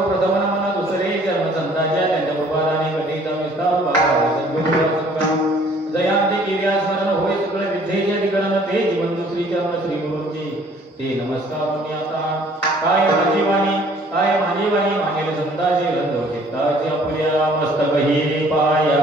सर्वप्रथम नमन दुसरे जन्मसंताच्या त्यांच्या प्रभादाने कधीचा विस्तार जयांते किर्या स्मरण होय सकळ विद्येचे अधिकरण ते जीवन दुसरी चरण श्री गुरुजी ते नमस्कार आता काय माझी वाणी मानेल संताचे रंधव चित्ताचे आपल्या मस्तकही पाया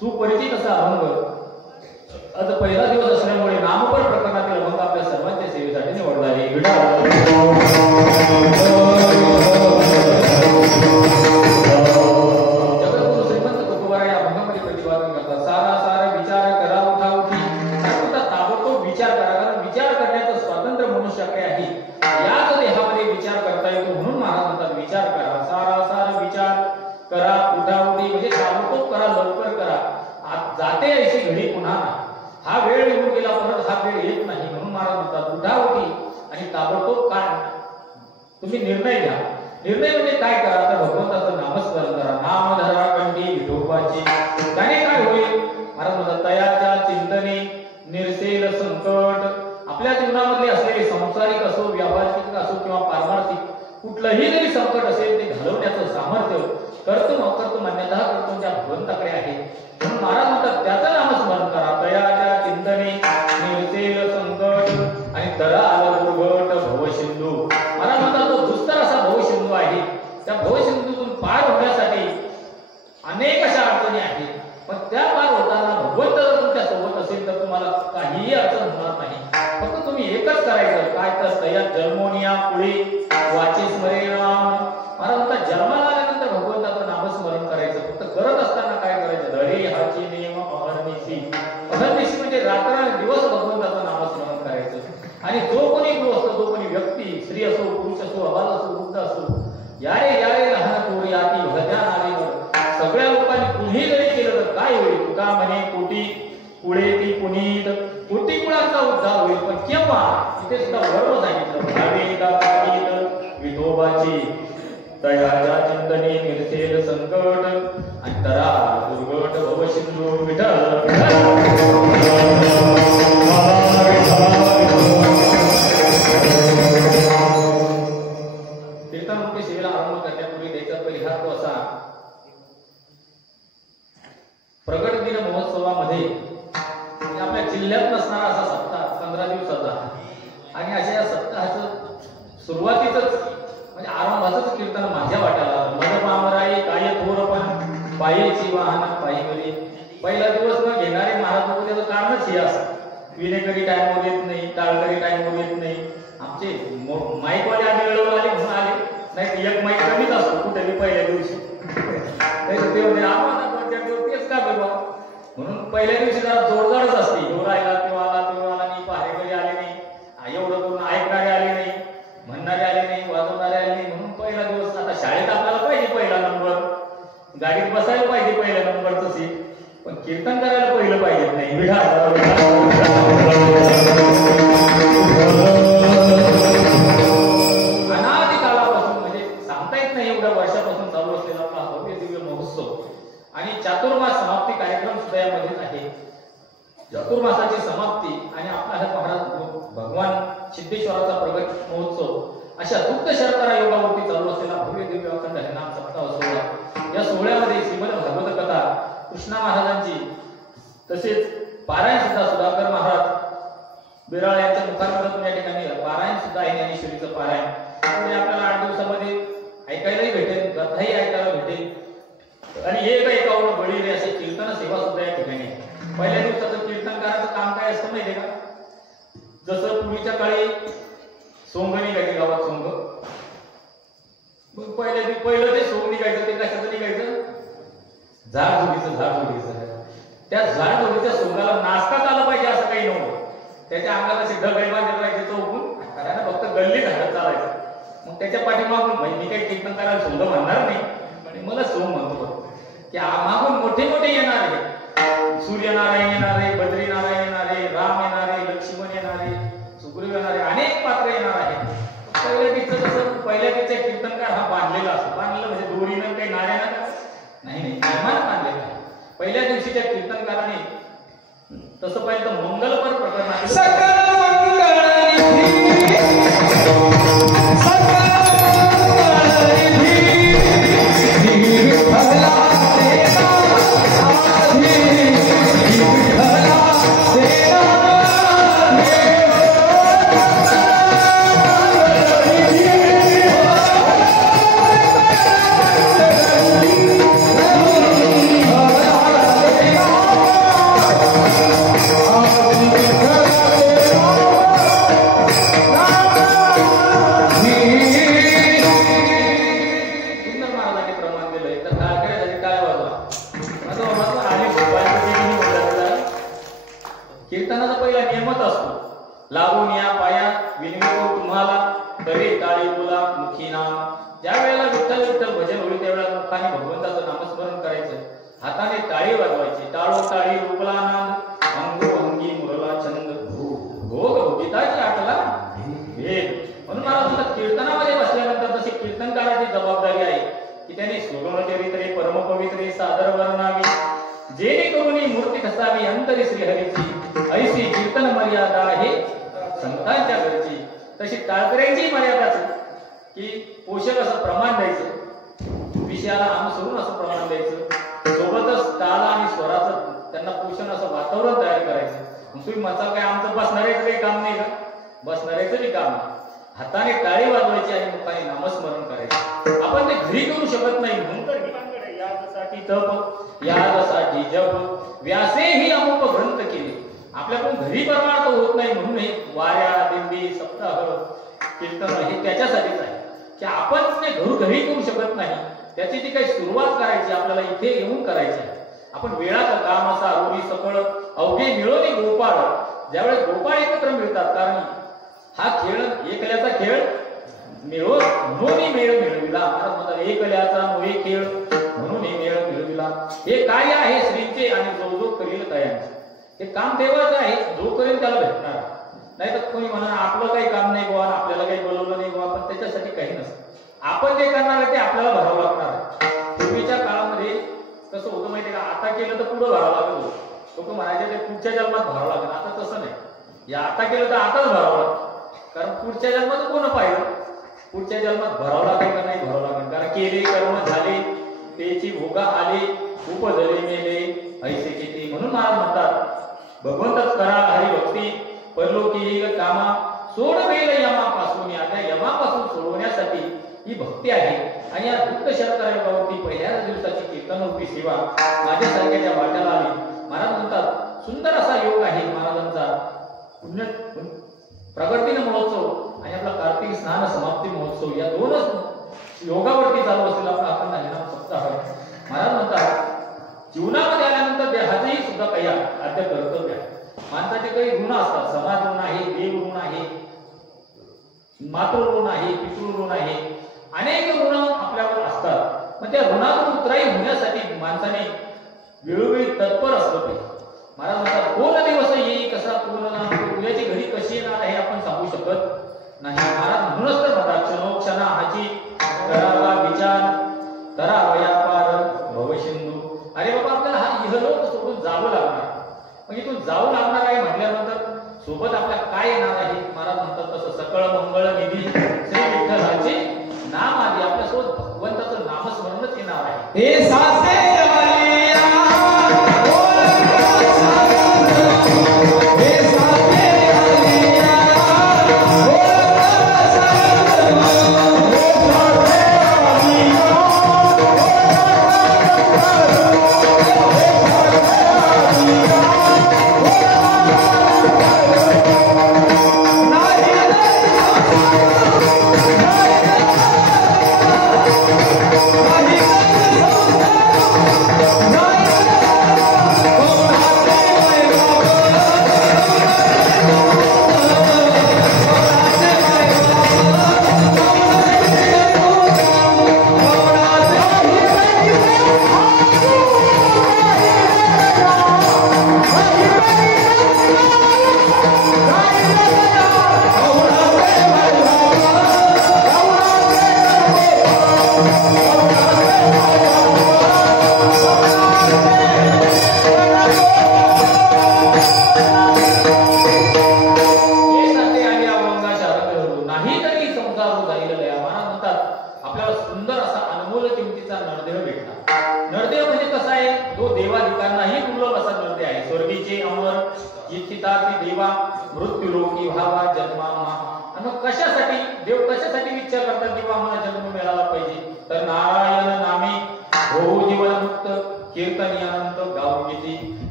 सुपरिचित असा अभंग आज पहिला दिवस असल्यामुळे नामपर प्रकरणातील अभंग आपल्या सर्वांच्या सेवेसाठी निवडला आहे. जगद्गुरु श्रीमंत तुकोबाराय या अभंगामध्ये प्रतिपादन करतात. सारा सारा विचार करा उठा उठी ताबडतोब विचार करा, कारण विचार करण्याचं स्वातंत्र्य मनुष्याकडे आहे. याच देहामध्ये विचार करता येतो म्हणून महाराज म्हणतात विचार करा. सारा सारा विचार करा उठा उठी म्हणजे ताबडतोब करा, लवकर करा. जाते ऐशी घडी पुन्हा हा वेळ निघून गेला, परत हा वेळ येत नाही. म्हणून महाराज म्हणतात उठा उठी आणि ताबडतोब काय तुम्ही निर्णय घ्या. निर्णय म्हणजे काय करा, तर भगवंताचं नामस्मरण करा. नाम धरा कंठी विठोबाची. त्याने काय होईल महाराज म्हणतात तयाच्या चिंतने निरसेल संकट. आपल्या जीवनामध्ये असलेले सांसारिक असो, व्यावहारिक असो किंवा पारमार्थिक कुठलंही जरी संकट असेल ते घालवण्याचं सामर्थ्य कर्तृ मान्यता कर्तृ त्या भगवंताकडे आहे. म्हणून महाराज म्हणतात त्याचं नामस्मरण करा. तयाच्या चिंतने निरसेल संकट आणि तरा आला दुर्गट भवसिंधू. महाराज म्हणतात तो दुस्तर असा भवसिंधू आहे. त्या भवसिंधूतून पार होण्यासाठी अनेक अशा अडचणी आहेत, पण त्या पार होताना भगवंत जर तुमच्या सोबत असेल तर तुम्हाला काहीही अडचण होणार नाही. फक्त तुम्ही एकच करायचं काय तर तया जन्मोनिया पुढे वाचे स्मरे राम. महाराज म्हणतात जन्माला आल्यानंतर भगवंताचं नामस्मरण करायचं. फक्त करत असताना काय करायचं धरे हाची नेम अहर्निशी. अहर्निशी म्हणजे रात्र दिवस भगवंताचं नामस्मरण करायचं. आणि जो कोणी गृहस्थ जो कोणी व्यक्ती स्त्री असो, पुरुष असो, अबाल असो, वृद्ध असो, यारे यारे लहान थोर याती भल्या नारीवर सगळ्या लोकांनी कुणी जरी केलं तर काय होईल? तुका म्हणे कोटी पुढे ती पुनीत कोटी कुळांचा उद्धार होईल. पण केव्हा? इथे सुद्धा वर्म सांगितलं, भावे गात विठोबाची तयाच्या चिंतने निर्सेल संकट अंतरा दुर्गट भव सिंधू विठ्ठल. कीर्तनरूपी सेवेला आरंभ करण्यापूर्वी द्यायचा परिहार तो असा, प्रगट दिन महोत्सवामध्ये आपल्या जिल्ह्यात नसणारा असा सप्ताह 15 दिवसाचा आणि अशा या सप्ताहाचं सुरुवातीतच म्हणजे आरंभाचंच कीर्तन माझ्या वाट्याला मद पामराई काय थोर पण पायीची वाहन पायीवरी. पहिला दिवस न घेणारे महाराज लोक त्याचं कारणच हे असं, विनेकरी टाइमवर येत नाही, टाळकरी टाइमवर येत नाही. आमचे माईकवाले आधी वेळेवर आले म्हणून आले, नाही एक माईक कमीच असतो कुठेही पहिल्या दिवशी. ते म्हणजे आम्हाला 2-4 दिवस तेच का बघा म्हणून पहिल्या दिवशी जरा जोरदारच असते. एवढा आला तेव्हा आला नाही, पहारेकरी आले नाही, एवढं करून ऐकणारे आले नाही, म्हणणारे आले नाही, वाजवणारे आले नाही. म्हणून पहिला दिवस आता शाळेत आपल्याला पाहिजे पहिला नंबर, गाडीत बसायला पाहिजे पहिल्या नंबरचं सीट, पण कीर्तन करायला पहिलं पाहिजे नाही. अनादी काळापासून म्हणजे सांगता येत नाही एवढ्या वर्षापासून चालू असलेला आपला भव्य दिव्य महोत्सव आणि चातुर्मास समाप्ती कार्यक्रम सुद्धा यामध्येच आहे. चातुर्मासाची समाप्ती आणि आपला हा महाराज भगवान सिद्धेश्वराचा प्रगट महोत्सव अशा दुग्ध शर्करा योगावरती चालू असलेला भव्य दिव्य अखंड हरिनाम सप्ताह सोहळा. या सोहळ्यामध्ये श्रीमद भागवत कथा कृष्णा महाराजांची तसेच पारायण सुद्धा सुधाकर महाराज बिराळ यांच्या मुखारमधून या ठिकाणी पारायण सुद्धा आहे. ज्ञानेश्वरीचं पारायण आपल्याला 8 दिवसामध्ये ऐकायलाही भेटेल, कथाही ऐकायला भेटेल आणि एक ऐकावं बळी रे असे कीर्तन सेवा सुद्धा या ठिकाणी आहे. पहिल्या दिवसाचं कीर्तनकाराचं काम काय असतं माहिती आहे का? जसं पूर्वीच्या काळी सोंग निघायचे गावात, सोंग पहिलं ते सोंग निघायचं, ते कशाचं निघायचं? झाडझुडीचं. त्या झाडझुडीच्या सोंगाला नाचताच आलं पाहिजे असं काही नव्हतं. त्याच्या अंगाला असे ढग बांधले पाहिजे चौकून, कारण फक्त गल्ली झाडत चालायचं. मग त्याच्या पाठीमागून मी काही कीर्तन करायला सोंग म्हणणार नाही, पण मला सोंग म्हणतो की मागून मोठे मोठे येणार आहे, सूर्यनारायण येणारे, बद्रीनारायण येणारे, राम येणारे, लक्ष्मण येणारे, सुग्रीव येणारे, अनेक पात्र येणार आहेत. पहिल्या दिवसाच्या कीर्तनकार हा बांधलेला असतो. बांधलेला म्हणजे दोरीनं काही नाऱ्यानं नाही, नियमानं बांधलेला आहे. पहिल्या दिवशीच्या कीर्तनकाराने तसं पाहिलं तर मंगलपर प्रकरणात कीर्तनाचा पहिला नियमच असतो, लागून या पाया विनवितो तुम्हाला तरी टाळी बोला मुखी नाम. ज्या वेळेला विठ्ठल विठ्ठल भजन होईल त्यावेळेला मुखाने भगवंताचं नामस्मरण करायचं, हाताने टाळी वाजवायची. टाळो टाळी रूपला नाद, अंगो अंगी मुरला छंद, भोग भोगिताची आटला भेद. म्हणून मला म्हणतात कीर्तनामध्ये बसल्यानंतर तशी कीर्तनकाराची जबाबदारी आहे की त्याने सुगमचरित्रे परमपवित्रे सादर वर्णावी, जेणेकरून मूर्ती कसावी अंतरी श्रीहरीची, ऐशी कीर्तन मर्यादा आहे संतांच्या घरची. तशी टाळकऱ्यांची मर्यादाच की पोषक असं प्रमाण द्यायचं, विषयाला अनुसरून असं प्रमाण द्यायचं, सोबतच ताल आणि स्वराचं त्यांना पोषण असं वातावरण तयार करायचं. तुम्ही म्हणता काय आमचं बसणाऱ्याचं काही काम नाही का? बसणाऱ्याचं बी काम आहे. हाताने टाळी वाजवायची आणि मुखाने नामस्मरण करायचं. आपण ते घरी करू शकत नाही म्हणून तर यासाठी तप यासाठी जप व्यासेही अमुक ग्रंथ केले. आपल्याकडून घरी परमार्थ होत नाही म्हणून हे वाऱ्या दिंडी सप्ताह कीर्तन हे त्याच्यासाठीच आहे की आपण ते घरी करू शकत नाही. त्याची ती काही सुरुवात करायची आपल्याला इथे येऊन करायची. आपण वेळाचं काम असा रोरी सकळ अवघे मिळवणे गोपाळ. ज्यावेळेस गोपाळ एकत्र मिळतात, कारण हा खेळ एकल्याचा खेळ म्हणून मेळ मिळविला. महाराज म्हणतात एकल्याचा नोहे खेळ म्हणून मेळ मिळविला. हे काय आहे श्रींचे आणि जो जो करील तयांचे. हे काम देवाचं आहे, जो करेल त्याला भेटणार. नाही तर कोणी म्हणा आपलं काही काम नाही गोवा, आपल्याला काही बोलवलं नाही गोवा, पण त्याच्यासाठी काही नसतं. आपण जे करणार आहे ते आपल्याला भरावं लागणार आहे. पूर्वीच्या काळामध्ये कसं होतं माहिती का, आता केलं तर पुढं भरावं लागत. लोक म्हणायचे ते पुढच्या जन्मात भरावं लागेल. आता तसं नाही, या आता केलं तर आताच भरावं लागतं. कारण पुढच्या जन्मात कोण पाहिलं, पुढच्या जन्मात भरावं लागेल का नाही भरावं लागेल. कारण केले कर्म झाले त्याची भोगा आले, उपजले मेले ऐसे किती. म्हणून महाराज म्हणतात भगवंतच करा हरिभक्ती, परलोकी येईल कामा, सोडवेल यमापासून. आता यमापासून सोडवण्यासाठी ही भक्ती आहे. आणि या दुःख शर्करा योगावरती पहिल्याच दिवसाची कीर्तनरूपी सेवा माझ्यासारख्या ज्या वाट्याला आली. महाराज म्हणतात सुंदर असा योग आहे महाराजांचा पुण्य प्रगतीन महोत्सव आणि आपला कार्तिक स्नान समाप्ती महोत्सव, या दोनच योगावरती चालू असलेला आपला अखंड हरिनाम सप्ताह. महाराज म्हणतात जीवनामध्ये आल्यानंतर देहाचेही सुद्धा काही आद्य कर्तव्य आहे. माणसाचे काही ऋण असतात, समाज ऋण आहे, देव ऋण आहे, मातृ ऋण आहे, पितृ ऋण आहे, अनेक ऋण आपल्यावर असतात. मग त्या ऋणातून उतराई होण्यासाठी माणसाने वेळोवेळी तत्पर असलं पाहिजे. महाराज म्हणतात कोण दिवस येई कसा पूर्ण, उद्याची घडी कशी येणार हे आपण सांगू शकत नाही. महाराज म्हणूनच तर म्हणतात क्षणोक्षणा हाची करावा विचार, करावया पार भवसिंधू. अरे बाबा आपल्याला हा इहलोक सोडून जावं लागणार. मग इथून जाऊ लागणार आहे म्हटल्यानंतर सोबत आपल्या काय येणार आहे. महाराज म्हणतात तसं सकळ मंगळ निधी श्री विठ्ठलाचे नाम आधी आपल्यासोबत भगवंताचं नामस्मरणच येणार आहे. हे सासे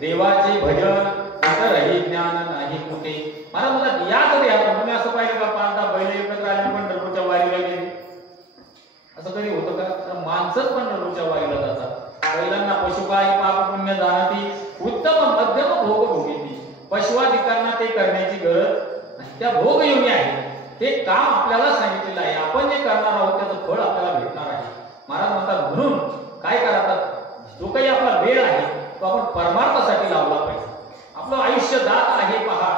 देवाचे भजन वाट रही ज्ञान नाही कुठे. मला म्हणतात याच देहात तुम्ही असं पाहिलं का 5-10 बैल एकत्र आले पंढरपूरच्या वारीला गेले, असं कधी होतं का? तर माणसंच पंढरपूरच्या वारीला जातात. बैलांना पशुपाई पाप पुण्य जाणती उत्तम मध्यम भोग भोगीती. पशुआदिकांना ते करण्याची गरज नाही, त्या भोगयोगी आहे. ते काम आपल्याला सांगितलेलं आहे, आपण जे करणार आहोत त्याचं फळ आपल्याला भेटणार आहे. महाराज म्हणतात म्हणून काय करायचं, जो काही आपला वेळ आहे तो आपण परमार्थासाठी लावला पाहिजे. आपलं आयुष्य दात आहे पहा,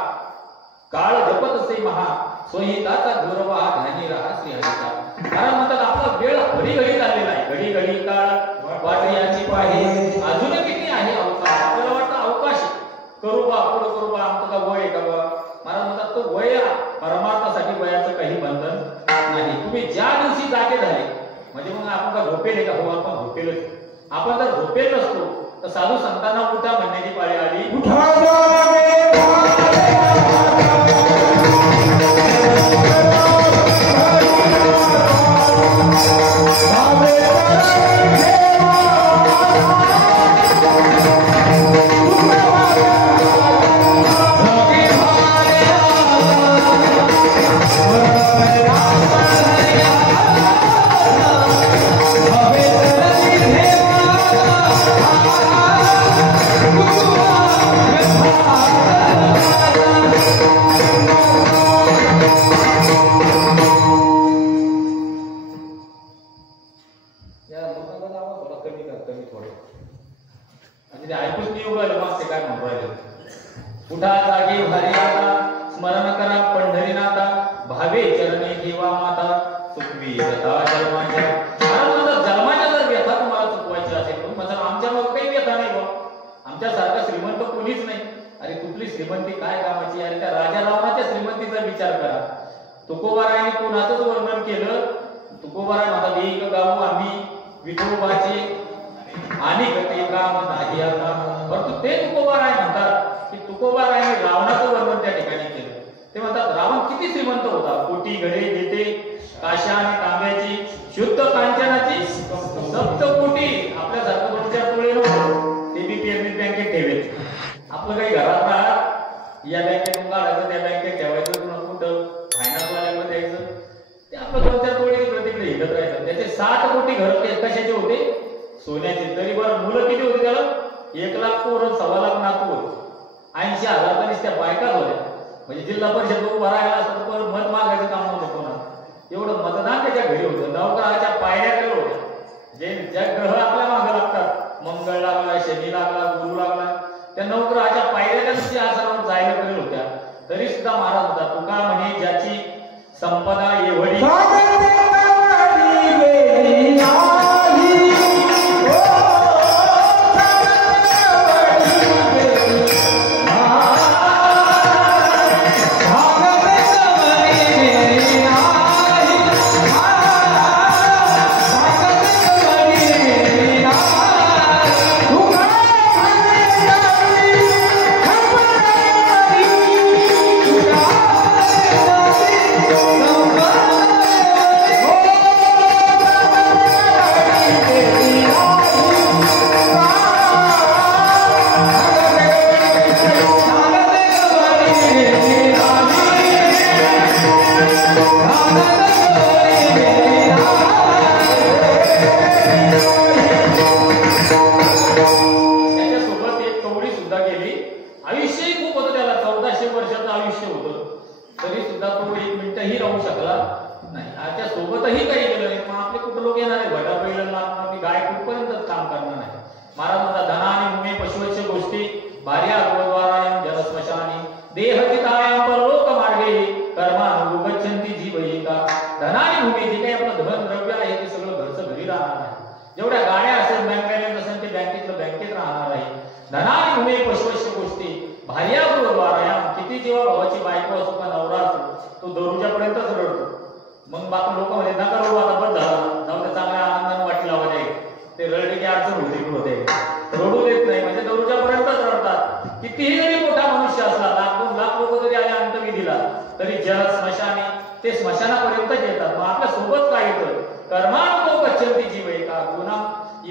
काळ जपत असे महा, सोहिताचा दुर्वा ध्यानी राहा श्रीहरीचा. कारण म्हणतात आपला वेळ घडी घडी चाललेला आहे, घडी घडी काळ वाट याची पाहे, अजून किती आहे अवकाश. आपल्याला वाटतं अवकाश करू बा, पुढं करू बा, आमचं का वय का बा. महाराज म्हणतात तो वय परमार्थासाठी वयाचं काही बंधन नाही. तुम्ही ज्या दिवशी जागे झाले म्हणजे मग आपण का झोपेल का? हो आपण झोपेलच. आपण जर झोपेल नसतो तर साधू संतांना उठा म्हणण्याची पाळी आली. उठा जागे भारी आता, स्मरण करा पंढरीनाथा, भावे चरणी ठेवा माता, चुकवी व्यथा जन्माच्या. जन्माच्या जर व्यथा तुम्हाला चुकवायची असेल तर म्हणजे आमच्या मग काही व्यथा नाही बा, आमच्यासारखा श्रीमंत कोणीच नाही. अरे कुठली श्रीमंती काय कामाची? अरे त्या राजा रावणाच्या श्रीमंतीचा विचार करा. तुकोबारायांनी कोणाचंच वर्णन केलं. तुकोबाराय म्हणतात एक गाव आम्ही विठोबाचे आणि ते काम नाही आता. परंतु ते तुकोबाराय म्हणतात की तुकोबारायांनी रावणाचं वर्णन त्या ठिकाणी केलं. ते म्हणतात रावण किती श्रीमंत होता, कोटी घडे देते काशा आणि तांब्याची, शुद्ध कांचनाची सप्तकोटी. आपल्यासारखं 2-4 तोळे नव्हतं, ते बी पेरणीत बँकेत ठेवेल. आपलं काही घरात राहत या बँकेतून काढायचं त्या बँकेत ठेवायचं, कुठं फायनान्सवाल्याला द्यायचं. ते आपलं 2-4 तोळे तिकडे हिंडत राहायचं. त्याचे 60 कोटी घर कशाचे होते? सोन्याचे. तरी बरं मुलं किती होते त्याला? 1 लाख पोरं, 1.25 लाख नातू होते. 80,000 तरी त्या बायकाच होत्या. म्हणजे जिल्हा परिषद लोक भरायला असतात तर मत मागायचं काम नव्हतं कोणा. एवढं मतदान त्याच्या घरी होतं. नवग्रहाच्या पायऱ्या होत्या. ज्या ग्रह आपल्या मागे लागतात, मंगळ लागला, शनी लागला, गुरु लागला, त्या नवग्रहाच्या पायऱ्या त्या सिंहासनावर जायला करेल होत्या. तरी सुद्धा महाराज होता तुका म्हणे ज्याची संपदा एवढी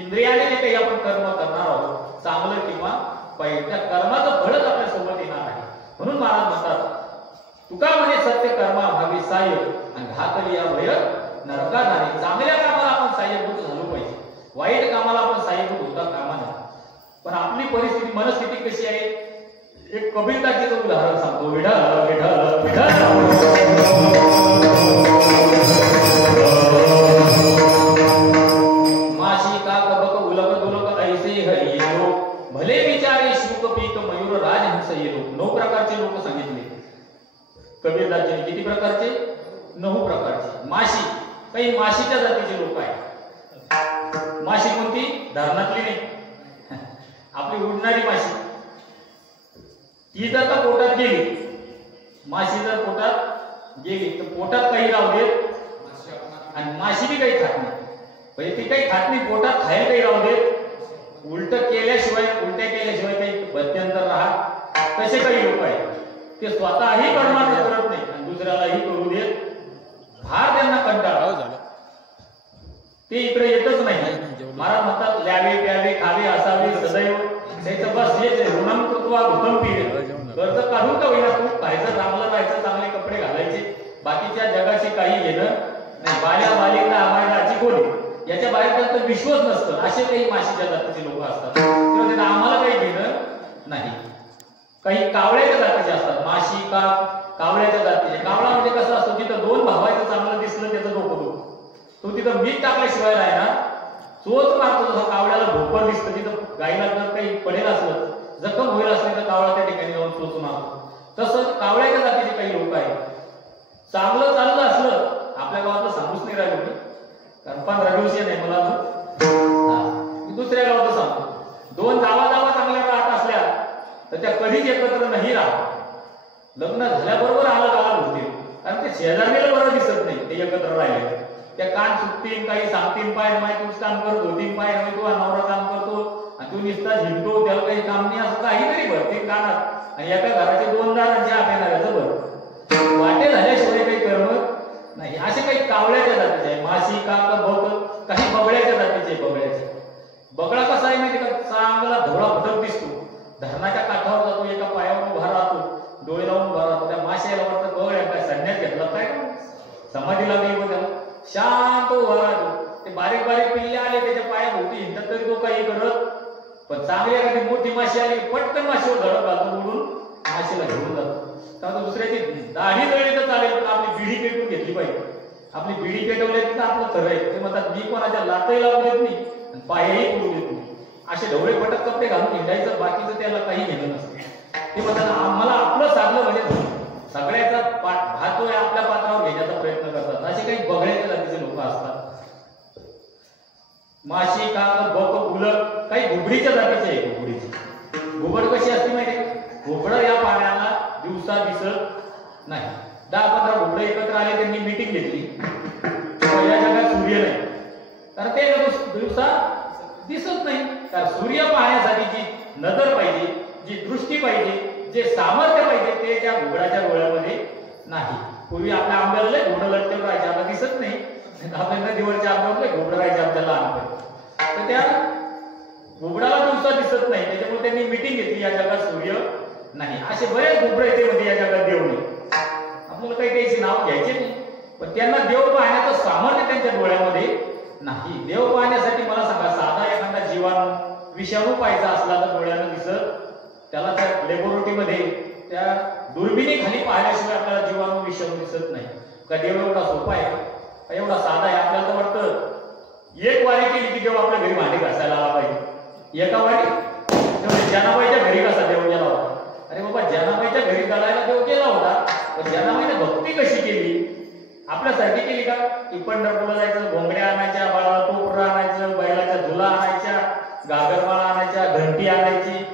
इंद्रियाने जे काही आपण कर्म करणार आहोत चांगलं किंवा वाईट, त्या कर्माचं फळच आपल्या सोबत येणार आहे. साह्य आणि घातली या भय नरका जाणे. चांगल्या कामाला आपण साह्यभूत झालो पाहिजे, वाईट कामाला आपण साह्यभूत होता कामा नये. पण आपली परिस्थिती मनस्थिती कशी आहे? एक कबीरदासजीचं उदाहरण सांगतो. विठ्ठल विठ्ठल विठ्ठल माशी काक बक उलक दुलक ऐसे हरियो भले विचारे शुक पीक मयूर राजहंस येलो. 9 प्रकारचे लोक सांगितले कबीरदासजीने. किती प्रकारचे? 9 प्रकारचे. माशी, काही माशीच्या जातीचे लोक आहेत. माशी कोणती? धरणातली नाही, आपली उडणारी माशी. ती जर का पोटात गेली, माशी जर पोटात गेली तर पोटात काही राहू देत आणि माशी बी काही खात नाही. म्हणजे ती काही खात नाही, पोटात खायला काही राहू देत. उलट्या केल्याशिवाय काही बद्यंतर राहत. तसे काही लोक आहेत, ते स्वतःही कर्मार्थ करत नाही आणि दुसऱ्यालाही करू देत. फार त्यांना कंटाळा झाला, ते इकडे येतच नाही. महाराज म्हणतात ल्यावे प्यावे खावे असावे सदैव. त्याचं बस हेच आहे, ऋणम कृत्वा भूतम पीडे. कर्ज काढून का होईना तू खायचं, चांगलं राहायचं, चांगले कपडे घालायचे, बाकीच्या जगाशी काही घेणं नाही. बाल्या बालिका आम्हाला कोणी याच्या बाहेर त्यांचा विश्वास नसतं. असे काही माशीच्या जातीचे लोक असतात, तेव्हा आम्हाला काही घेणं नाही. काही कावळ्याच्या जातीचे असतात. माशी का कावळ्याच्या जातीचे. कावळा म्हणजे कसं असतो, तिथं 2 भावायचं चांगलं दिसलं त्याचं डोकं दुखतं. तो तिथं मीठ टाकल्याशिवाय आहे ना चोच मारतो. जसं कावळ्याला भोकर दिसतं, तिथं गाईला जर काही पडेल असलं, जखम होईल असली तर कावळा त्या ठिकाणी जाऊन चोच मारतो. तसं कावळ्याच्या जातीचे काही लोक आहेत. चांगलं चाललं असलं, आपल्या गावातलं सांगूच नाही राहिलो मी, कारण 15 दिवस नाही मला अजून. दुसऱ्या गावात सांगतो. 2 जावा चांगल्या राहत असल्या तर त्या कधीच एकत्र नाही राहत. लग्न झाल्याबरोबर अलग होतील, कारण ते शेजारीला बरं दिसत नाही ते एकत्र राहिले. त्या कान सुटतील, काही सांगतील, पाय माय तूच काम करत होती, पाय माय तू नवरा काम करतो आणि तू निसता झिंटो, त्याला काही काम नाही, असं काहीतरी भरतील कानात. आणि एका घराचे 2 दारांचे आपल्याला बरं वाटे झाल्याशिवाय काही कर्म नाही. असे काही कावळ्याच्या जातीचे आहे. माशी काक बक, काही बगळ्याच्या जातीचे. बगळा कसा आहे माहिती का? चांगला धोळा फटक दिसतो, धरणाच्या काठावर जातो, एका पायावर उभा राहतो, डोळे लावून उभा राहतो. त्या माशाला वाटतं बगळ्या काय संन्यास घेतला काय, समाधी लागली व त्याला शांत उभा राहतो. ते बारीक पिल्ले आले त्याच्या पायाभोवती हिंडत तरी तो काही करत. पण चांगली एखादी मोठी माशी आली, पटकन माशीवर धडक घालतो, उडून माशीला घेऊन जातो. तर दुसऱ्याची दाढी जळली तर चालेल, पण आपली बिडी पेटून घेतली पाहिजे. आपली बिडी पेटवली तर आपलं खरं आहे. ते म्हणतात मी कोणाच्या लातही लावून देत नाही आणि पायही पडू देत नाही. असे ढवळे फटक कपडे घालून हिंडायचं, बाकीचं त्याला काही घेणं नसतं. ते म्हणतात आम्हाला आपलं साधलं म्हणजे सगळ्याचा भात जो आहे आपल्या पात्रावर घेण्याचा प्रयत्न करतात. असे काही बगळ्याच्या जातीचे लोक असतात. माशी काक बक उलक, काही घुबडीच्या जातीचे आहे. घुबड कशी असते माहिती? घुबड या पाण्याला दिवसा दिसत नाही. 10-15 घुबड एकत्र आले, त्यांनी मीटिंग घेतली. या जगात सूर्य नाही, कारण ते दिवसा दिसत नाही. तर सूर्य पाहण्यासाठी जी नजर पाहिजे, जी दृष्टी पाहिजे, जे सामर्थ्य पाहिजे, ते त्या घुबडाच्या डोळ्यामध्ये नाही. पूर्वी आपल्या आंब्याला घोडं लटकून राहायचे, आता दिसत नाही. आपल्या दिवसच्या आंब्यावर घोडं राहायचे आपल्याला आंबे. तर त्या घुबडाला दिवसा दिसत नाही, त्याच्यामुळे त्यांनी मीटिंग घेतली, या जगात सूर्य नाही. असे बरेच घुबड येते मध्ये या जगात देव नाही. आपल्याला काही त्याची नाव घ्यायचे नाही, पण त्यांना देव पाहण्याचं सामर्थ्य त्यांच्या डोळ्यामध्ये नाही. देव पाहण्यासाठी मला सांगा, साधा एखादा जीवाणू विषाणू पाहायचा असला तर डोळ्यानं दिसत, त्याला त्या लॅबोरेटरीमध्ये त्या दुर्बिणीखाली पाहिल्याशिवाय आपल्याला जीवाणू विषाणू दिसत नाही. का देव एवढा सोपा आहे, एवढा साधा आहे? आपल्याला तर वाटतं एक वारी केली की देव आपल्या घरी भांडी घासायला आला पाहिजे. एका वारी जनाबाईच्या घरी कसा देव गेला होता? अरे बाबा, जनाबाईच्या घरी घालायला देव गेला होता, पण जनाबाईने भक्ती कशी केली? आपल्यासाठी केली का? की पंढरपूरला जायचं, घोंगड्या आणायच्या, बाळाला टोपरं आणायचं, बैलाच्या धुला आणायच्या, गागरमाळा आणायच्या, घंटी आणायची,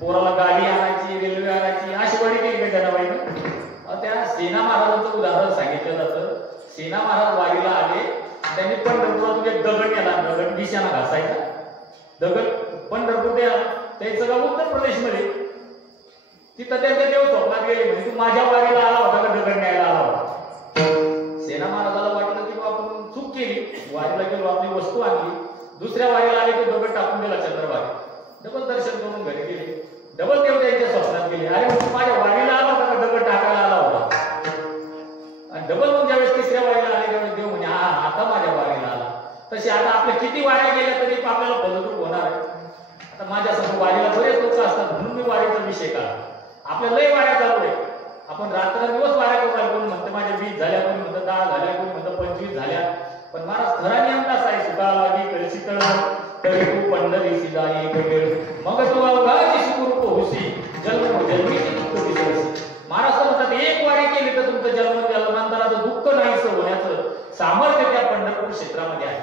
पोराला गाडी आणायची, रेल्वे आणायची, अशी वारी केली का जनाबाईने? त्या सेना महाराजांचं उदाहरण सांगितलं जातं. सेना महाराज वारीला आले, त्यांनी पंढरपुरातून एक दगड नेला, दगड दिशाना घासायचा. दगड पंढरपूर त्याचं गाव उत्तर प्रदेशमध्ये. तिथं त्यांचे देव स्वप्नात गेले, म्हणजे तू माझ्या वारीला आला होता का दगड न्यायला आला होता? सेना महाराजाला वाटलं की आपण चूक केली, वारीला गेलो, आपली वस्तू आणली, दुसऱ्या वारीला आले की दगड टाकून दिला चंद्रभागे. डबल दर्शन करून घरी गेले, डबल देव त्यांच्या स्वप्नात गेले. अरे माझ्या वारीला आला होता का दगड टाकायला आला होता? आणि डबल पण वारीला बरेच लोक असतात म्हणून मी वारीचा विषय काढला. आपल्या लय वाऱ्या चालू आहे. आपण रात्रंदिवस वाऱ्या करतो. कोणी म्हणतं माझ्या 20 झाल्या, कोणी म्हणतं 10 झाल्या, कोणी म्हणतं 25 झाल्या. पण महाराज खरा नियम कसा आहे? सुका लागी कळशी तळ तरी तू पंढरीसी जा एक वेळ मग तू अवघाची सुखरूप होशी जन्म जन्मीची दुःख विसरशी. महाराज म्हणतात एक वारी केली तर तुमचं जन्मांतराचं दुःख नाहीसं होण्याचं सामर्थ्य त्या पंढरपूर क्षेत्रामध्ये आहे.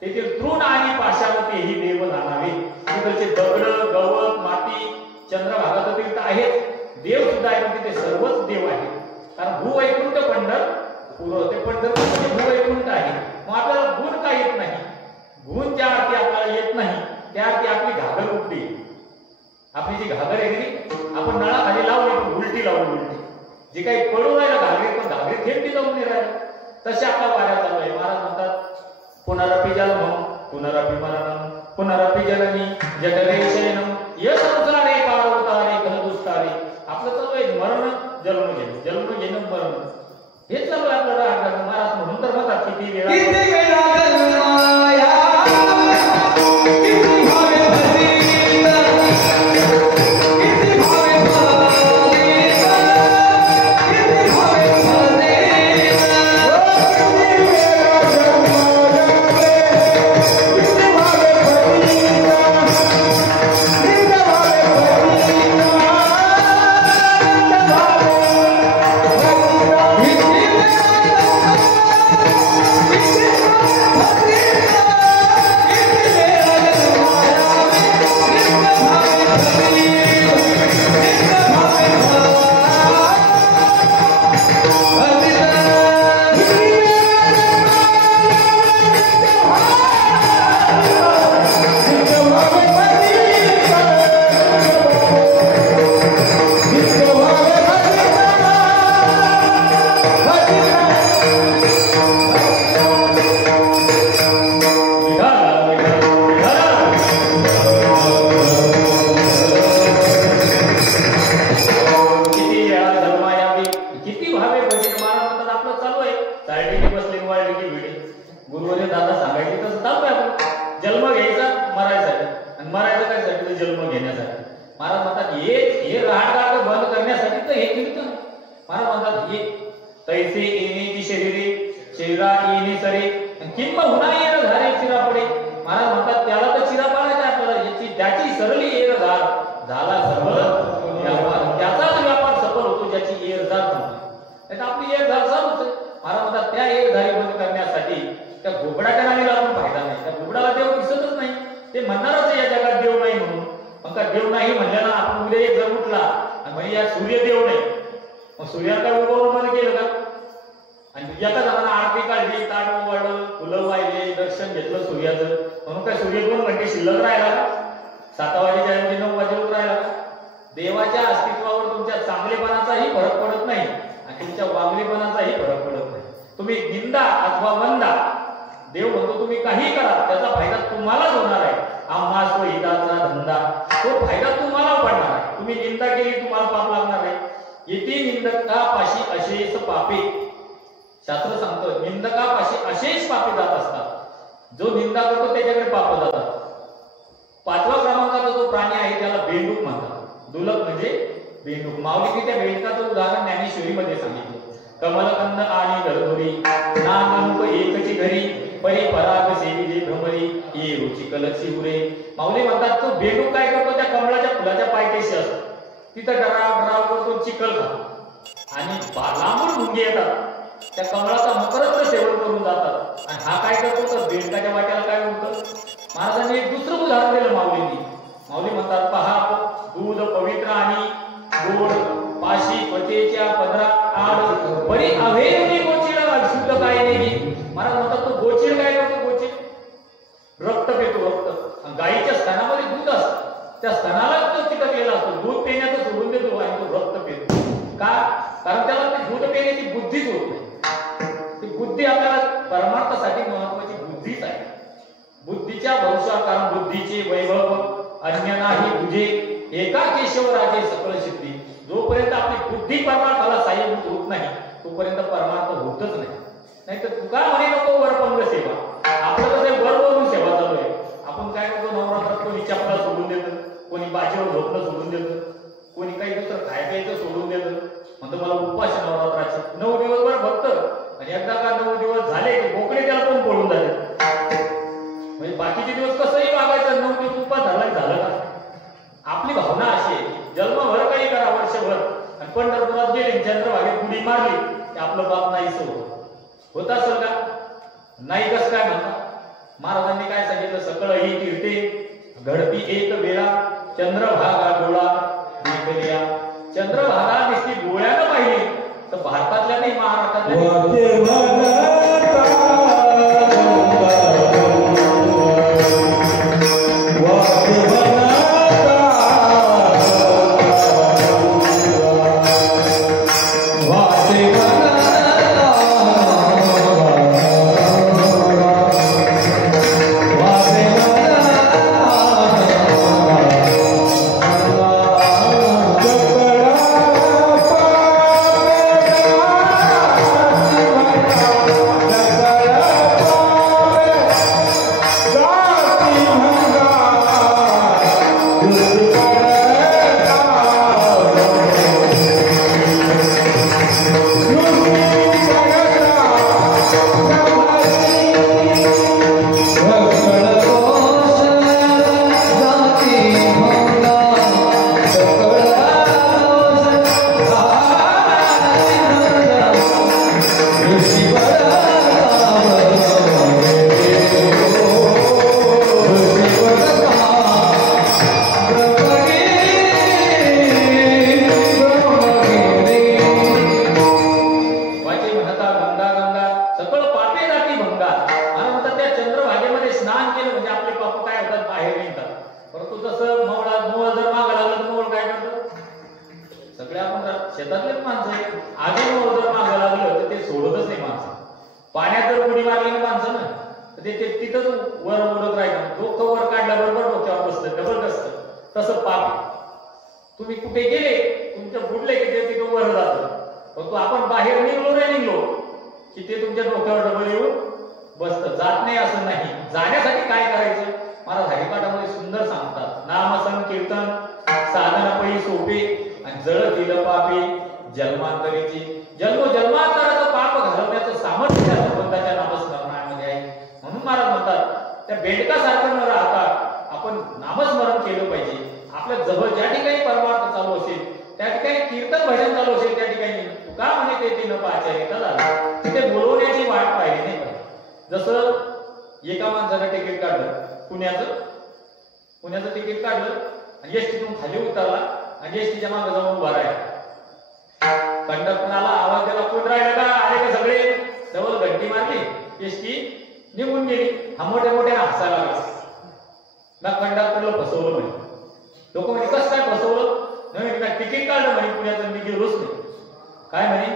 तेथील तृण आणि पाशावतेही देव नानावे. तिकडचे दगड गवत माती चंद्रभागा तर आहेत, देव सुद्धा आहे, तिथे सर्वच देव आहेत. कारण भूवैकुंठ पंढरपूर ते पंढरपूर भूवैकुंठ आहे. मग आपल्याला गुण काय येत नाही? गुण ज्या अर्थी आपल्याला येत नाही त्या अर्थी आपली घागर उठली. आपली जी घागर आहे की आपण नळाखाली लावली पण उलटी लावली, उलटी जे काही पडून राहिलं घागरीत पण घागरीत थेट जाऊन नाही राहिलं. तसे आपल्या वाऱ्या चालू आहे. महाराज म्हणतात पुनरपि जन्म पुनरपि मरणम पुनरपि जननी जठरे शयनम यश संसारे पार उतारे घनदुस्तारे. आपलं चालू आहे मरण जन्म घेणं, जन्म घेणं मरण, हेच चालू आहे आपल्याला. महाराज म्हणून तर म्हणतात किती वेळा उपाशीवर झोपणं सोडून देतं, कोणी काही दुसरं खायचं सोडून देतं, म्हणतो मला उपाशी नवरात्राचे 9 दिवसभर भक्त, आणि एकदा का 9 दिवस झाले की बोकडे त्याला पण पळून जाते. म्हणजे बाकीचे दिवस कसंही वागायचं, 9 दिवस उपास झालं का? आपली भावना अशी आहे, जन्मभर काही करा वर्षभर, आणि पंढरपुरात गेले चंद्रभागेत उडी मारली की आपलं बाप नाहीच होत असेल का? नाही. कसं काय म्हणतात महाराजांनी काय सांगितलं, सकळ ही कीर्ते घडती एक वेळा, चंद्रभागा डोळा देखलिया. चंद्रभागा नुसती डोळ्यानं पाहिली तर भारतातल्या नाही महाराष्ट्रातल्या शेतातलेच माणसं आधी जर मागं लागलं तर ते सोडतच नाही माणसं. पाण्यात जर उडी मारली ना माणसं ना तर ते तिथंच वर उडत राहिलं, डोकं वर काढल्याबरोबर डोक्यावर बसतं, जबरदस्त. तसं पाप तुम्ही कुठे गेले तुमच्या बुडले की ते तिथं वर जातं, परंतु आपण बाहेर निघलो की ते तुमच्या डोक्यावर डबल येऊन बसतं. जात नाही असं नाही. जाण्यासाठी काय करायचं महाराज हरिपाठामध्ये सुंदर सांगतात. नाम संकीर्तन साधन पै सोपे आणि जळ दिलं पापी जन्मांतरीची. जन्मोजन्मांतराचं पाप घालवण्याचं सामर्थ्य त्या भगवंताच्या नामस्मरणामध्ये आहे. म्हणून महाराज म्हणतात त्या बेडकासारखं न राहता आपण नामस्मरण केलं पाहिजे. आपल्या जवळ ज्या ठिकाणी परमार्थ चालू असेल त्या ठिकाणी कीर्तन भजन चालू असेल त्या ठिकाणी तुका म्हणे ते तीन पाचार्य झालं तिथे बोलवण्याची वाट पाहिली नाही पाहिजे. जसं एका माणसानं तिकीट काढलं पुण्याचं तिकीट काढलं आणि एसटीतून खाली उतरला आणि एसटीच्या मागे जाऊन उभा राहिला. कंडक्टरला आवाज द्यायला कोण राहिलं का, आले का सगळे, जवळ घंटी मारली, एसटी निघून गेली. हा मोठ्या मोठ्या हसायला लागला. ना कंडक्टरला फसवलं म्हणे. लोक म्हणे कसं काय फसवलं, नवीन काय तिकीट काढलं म्हणे पुण्याचं, मी गेलोच नाही. काय म्हणे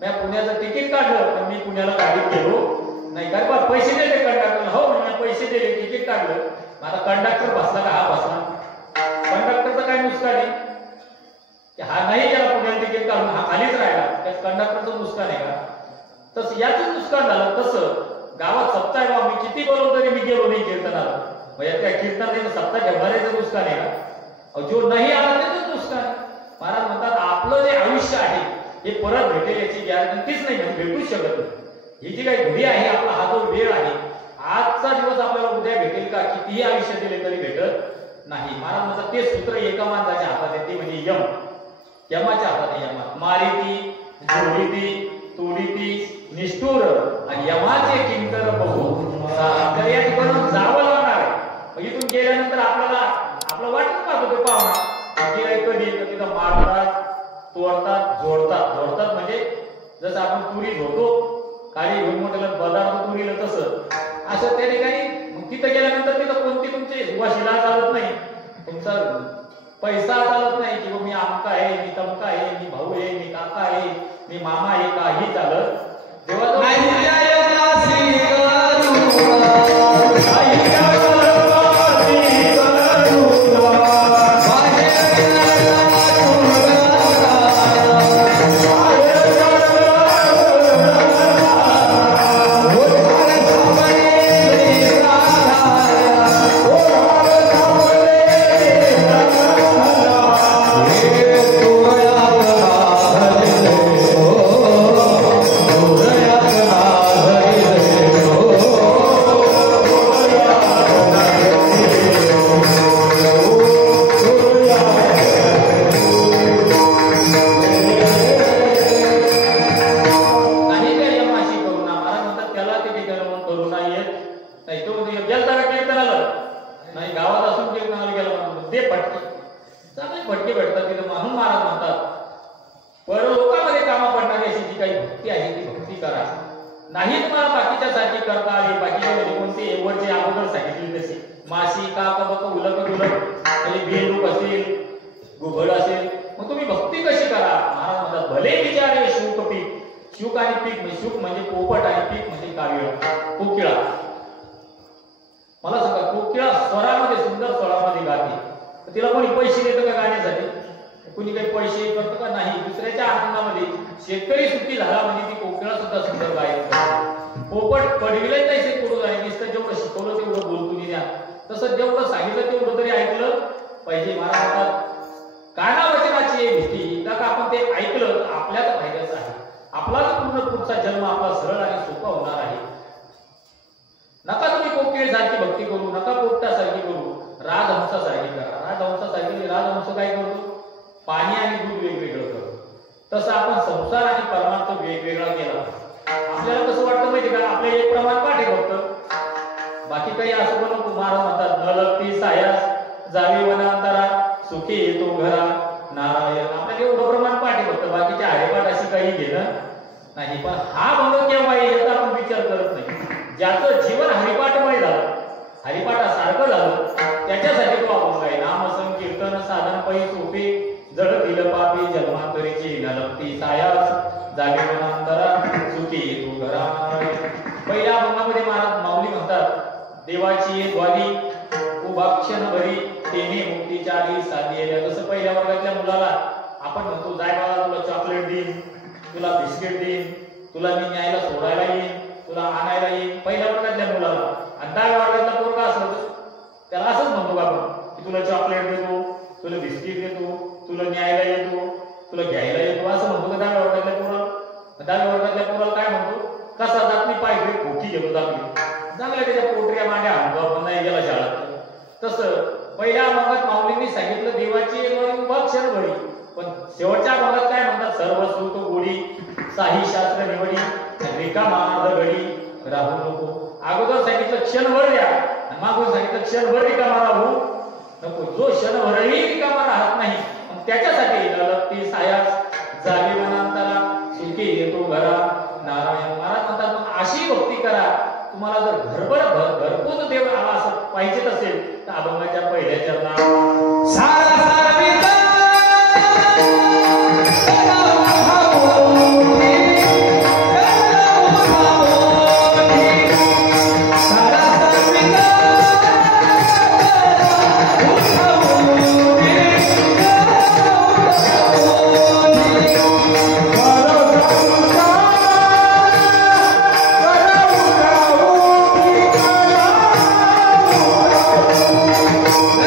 मी पुण्याचं तिकीट काढलं पण मी पुण्याला गाडीत गेलो नाही. काय बा पैसे दिले कंडक्टरला, हो म्हणे पैसे दिले तिकीट काढलं. आता कंडक्टर बसला का हा बसला, कंडक्टरचं काय नुकसान आहे की हा नाही गेला पुण्याला तिकीट काढून हा खालीच राहिला, त्या कंडक्टरचं नुकसान आहे का? तसं याच नुकसान झालं. तसं गावात सप्ताह आहे बा, मी किती बोलवतो तरी मी गेलो नाही कीर्तनाला, म्हणजे त्या कीर्तनाचं सप्ताह घेणाऱ्याचं नुकसान आहे का? जो नाही आला त्याच नुकसान. महाराज म्हणतात आपलं जे आयुष्य आहे हे परत भेटेल याची गॅरंटीच नाही, म्हणजे भेटूच शकत नाही. ही जी काही घडी आहे आपला हा जो वेळ आहे आजचा दिवस आपल्याला उद्या भेटेल का? कितीही आयुष्य दिले तरी भेटत नाही. महाराज म्हणतात ते सूत्र एका माणसाच्या हातात आहे, ते म्हणजे यम. यमाच्या हातात आहे. यमात मारिती जोडीती तोडीती निष्ठुर आणि यमाचे किंकर बघू. तर या ठिकाणी जावं लागणार आहे. इथून गेल्यानंतर आपल्याला आपलं वाटत पाहतो ते पाहुणा कधी तिथं मारतात तोडतात जोडतात म्हणजे जसं आपण तुरी झोडतो काळी घेऊन मोठ्याला बदाम तुरीला तसं असं त्या ठिकाणी. मग तिथं गेल्यानंतर तिथं कोणती तुमची वशिला चालत नाही, तुमचा पैसा चालत नाही की मी आमका आहे, मी तमका आहे, मी भाऊ आहे, मी काका आहे, मी मामा आहे, काही चालत तेव्हा करा. नाही तुम्हाला बाकीच्यासाठी करता आली, बाकीच्या म्हणजे कोणते वरचे अगोदर सांगितले तसे माशी काक बक उलक दुलक म्हणजे बेंडूक असेल, गुबळ असेल, मग तुम्ही भक्ती कशी करा. महाराज म्हणतात भले विचारे शुक पीक. शुक आणि पीक म्हणजे शुक म्हणजे पोपट आणि पीक म्हणजे कावीळ, कोकिळा. मला सांगा कोकिळा स्वरामध्ये सुंदर स्वरामध्ये गाते, तिला कोणी पैसे देतं का गाण्यासाठी? कुणी काही पैसे करतं का? नाही. दुसऱ्याच्या आनंदामध्ये शेतकरी सुट्टी झाला म्हणजे ती कोकिळा सुद्धा सुंदर गायन करते. पोपट पडविले तैसे करू आहे, नुसतं जेवढं शिकवलं तेवढं बोलतो द्या, तसं जेवढं सांगितलं तेवढं तरी ऐकलं पाहिजे. महाराज म्हणतात कानावचनाची भीती, का आपण ते ऐकलं तर आपल्याच फायद्याचं आहे. आपलाच पूर्ण पुढचा जन्म आपला सरळ आणि सोपा होणार आहे. नका तुम्ही कोकिळेसारखी भक्ती करू, नका पोपटासारखी करू, राजहंसासारखी करा. राजहंस काय करतो? पाणी आणि दूध वेगवेगळं करतो. तसं आपण संसार आणि परमार्थ वेगवेगळा केला. आपल्याला कसं वाटतं माहिती का? आपले एक प्रमाण पाठ आहे फक्त, बाकी काही असं पण नको. महाराज म्हणतात न लगती सायास जावी वनांतरा, सुखी येतो घरा नारायण. आपल्याला एवढं प्रमाण पाठ आहे फक्त, बाकीचे हरिपाठ अशी काही घेणं नाही. पण हा भंग केव्हा याचा आपण विचार करत नाही. ज्याचं जीवन हरिपाठमय झालं, हरिपाठासारखं झालं, त्याच्यासाठी तो अभंग आहे. नाम संकीर्तन साधन पै सोपे, जड दिल पापी जन्मांतरीची न लगती सायास जागे वनांतरा, सुखी येतो घरा नारायण. पहिल्या अभंगामध्ये महाराज माऊली म्हणतात देवाची द्वारी उभा क्षण भरी, तेने मुक्तीच्या आली साधी. जसं पहिल्या वर्गातल्या मुलाला आपण म्हणतो जाय बाबा तुला चॉकलेट देईन, तुला बिस्किट देईन, तुला मी न्यायला सोडायला येईन, तुला आणायला येईन, पहिल्या वर्गातल्या मुलाला. आणि 10व्या वर्गातला पोरगा असलं त्याला असंच म्हणतो का आपण की तुला चॉकलेट देतो, तुला बिस्किट देतो, तुला न्यायला येतो, तुला घ्यायला येतो, असं म्हणतो का 10व्या वर्गातल्या पोराला? 10व्या वर्गातल्या पोराला काय म्हणतो? कसा जात मी पाय खोकी घेतो चांगली चांगल्या त्याच्या पोटऱ्या मांड्या आणतो आपण, नाही गेला शाळेत. तसं पहिल्या भागात माऊलींनी सांगितलं देवाची उभा क्षण भरी, पण शेवटच्या भागात काय म्हणतात? सर्व सुख गोडी साही शास्त्र निवडी, रिकामा घडी राहू नको. अगोदर सांगितलं क्षणभर द्या, मागून सांगितलं क्षणभर रिकामा राहू नको. जो क्षणभरही रिकामा राहत नाही त्याच्यासाठी लगती सायास जावी वनांतरा, सुखी येतो घरा नारायण. महाराज म्हणतात मग अशी भक्ती करा. तुम्हाला जर भरपूर देव आला असं पाहिजेच असेल तर अभंगाच्या पहिल्या चरणात सारा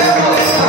Vamos!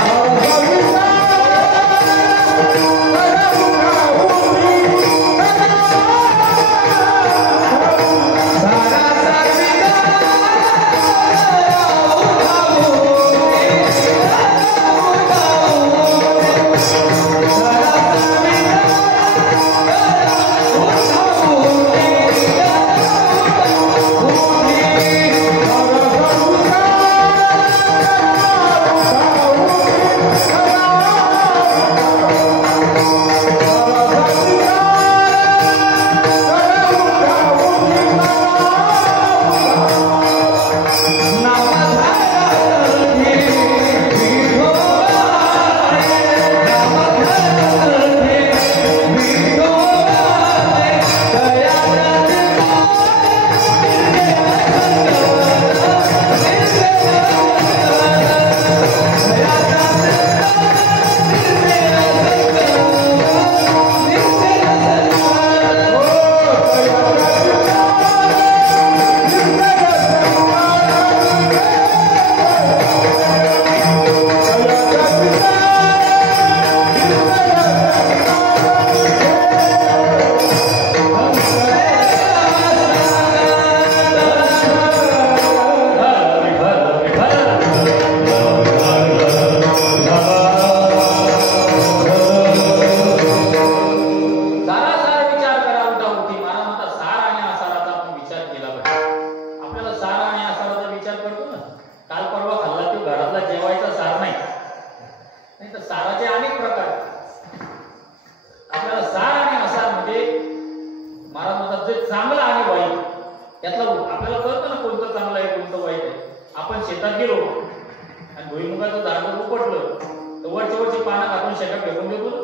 आपल्याला कळतं ना कोणतं चांगलं आहे कोणतं वाईट आहे. आपण शेतात गेलो आणि भुईमुगाचं झाड जर उपटलं तर वरच्या वरची पानं काढून शेतात फेकून देतो.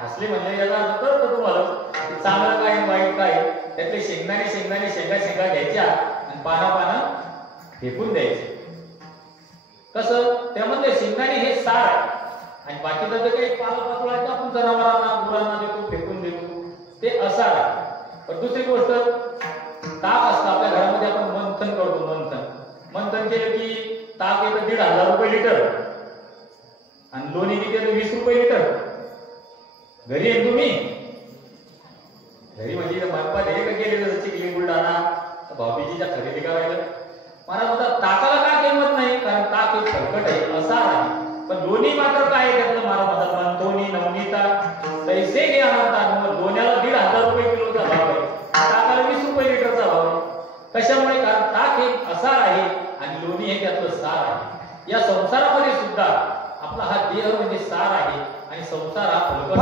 हसले म्हणजे याचा अर्थ कळतं तुम्हाला चांगलं काय वाईट काय. त्यातले शेंगदाणे शेंगा घ्यायच्या आणि पानं फेकून द्यायचे. कसं त्यामध्ये शेंगदाणे हे सार आहे आणि बाकीचं जे काही पाला आहे आपण जनावरांना गुरांना देतो फेकून देतो ते असार आहे. पण दुसरी गोष्ट ताक असतं आपल्या घरामध्ये आपण मंथन करतो. मंथन केलं की ताक येतं 1,500 रुपये लिटर आणि लोणी किती येतं 20 रुपये लिटर. घरी आहे तुम्ही घरी म्हणजे बाप्पा हे का गेले चिखली बुलढाणा भाऊबीजीच्या खरेदी करायला. मला म्हणतात ताकाला का किंमत नाही कारण ताक एक खरकट आहे असार आहे. पण लोणी मात्र काय त्यातलं मला म्हणतात मंथोनी नवनीता पैसे घे आणतात मग लोण्याला 1,500 रुपये किलोचा भाव आहे. ताकाला 20 रुपये लिटरचा भाव आहे. कशामुळे कारण ताक एक असार आहे आणि लोणी हे त्यातलं सार आहे. या संसारामध्ये सुद्धा आपला हा देह म्हणजे सार आहे आणि संसार हा फलकट.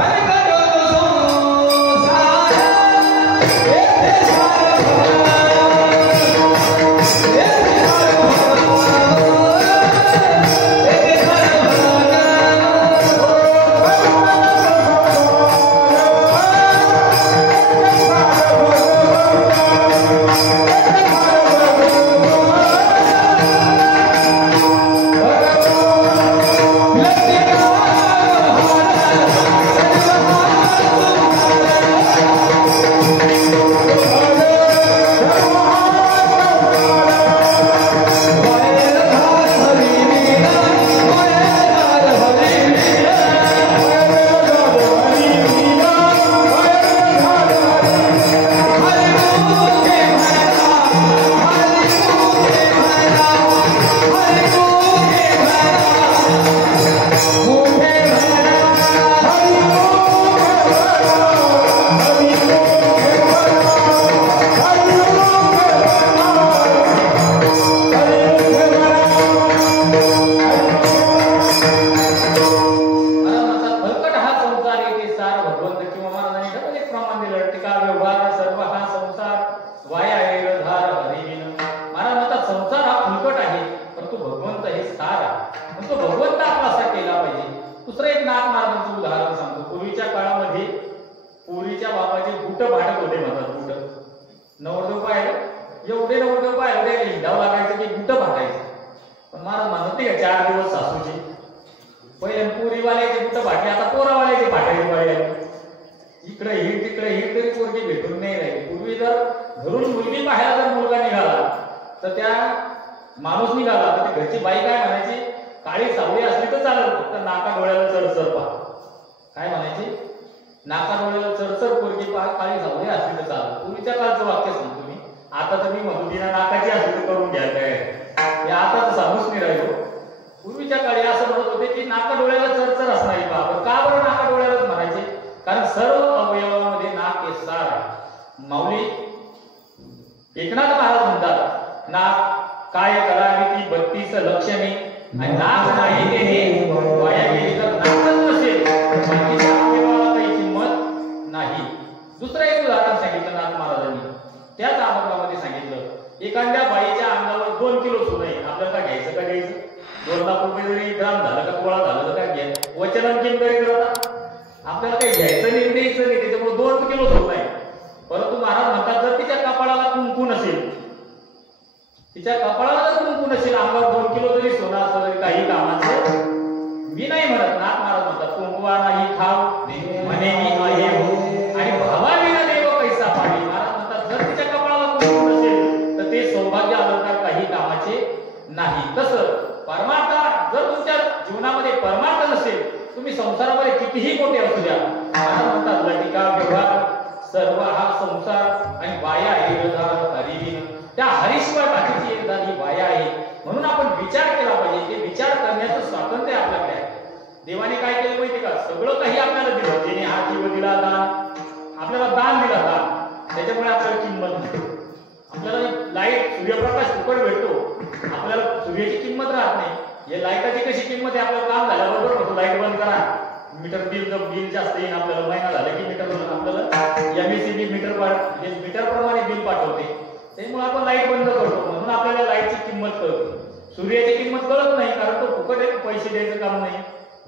त्यामुळे आपण लाईट बंद करतो, म्हणून आपल्याला लाईटची किंमत कळते. सूर्याची किंमत कळत नाही, कारण तो फुकट आहे, पैसे द्यायचं काम नाही,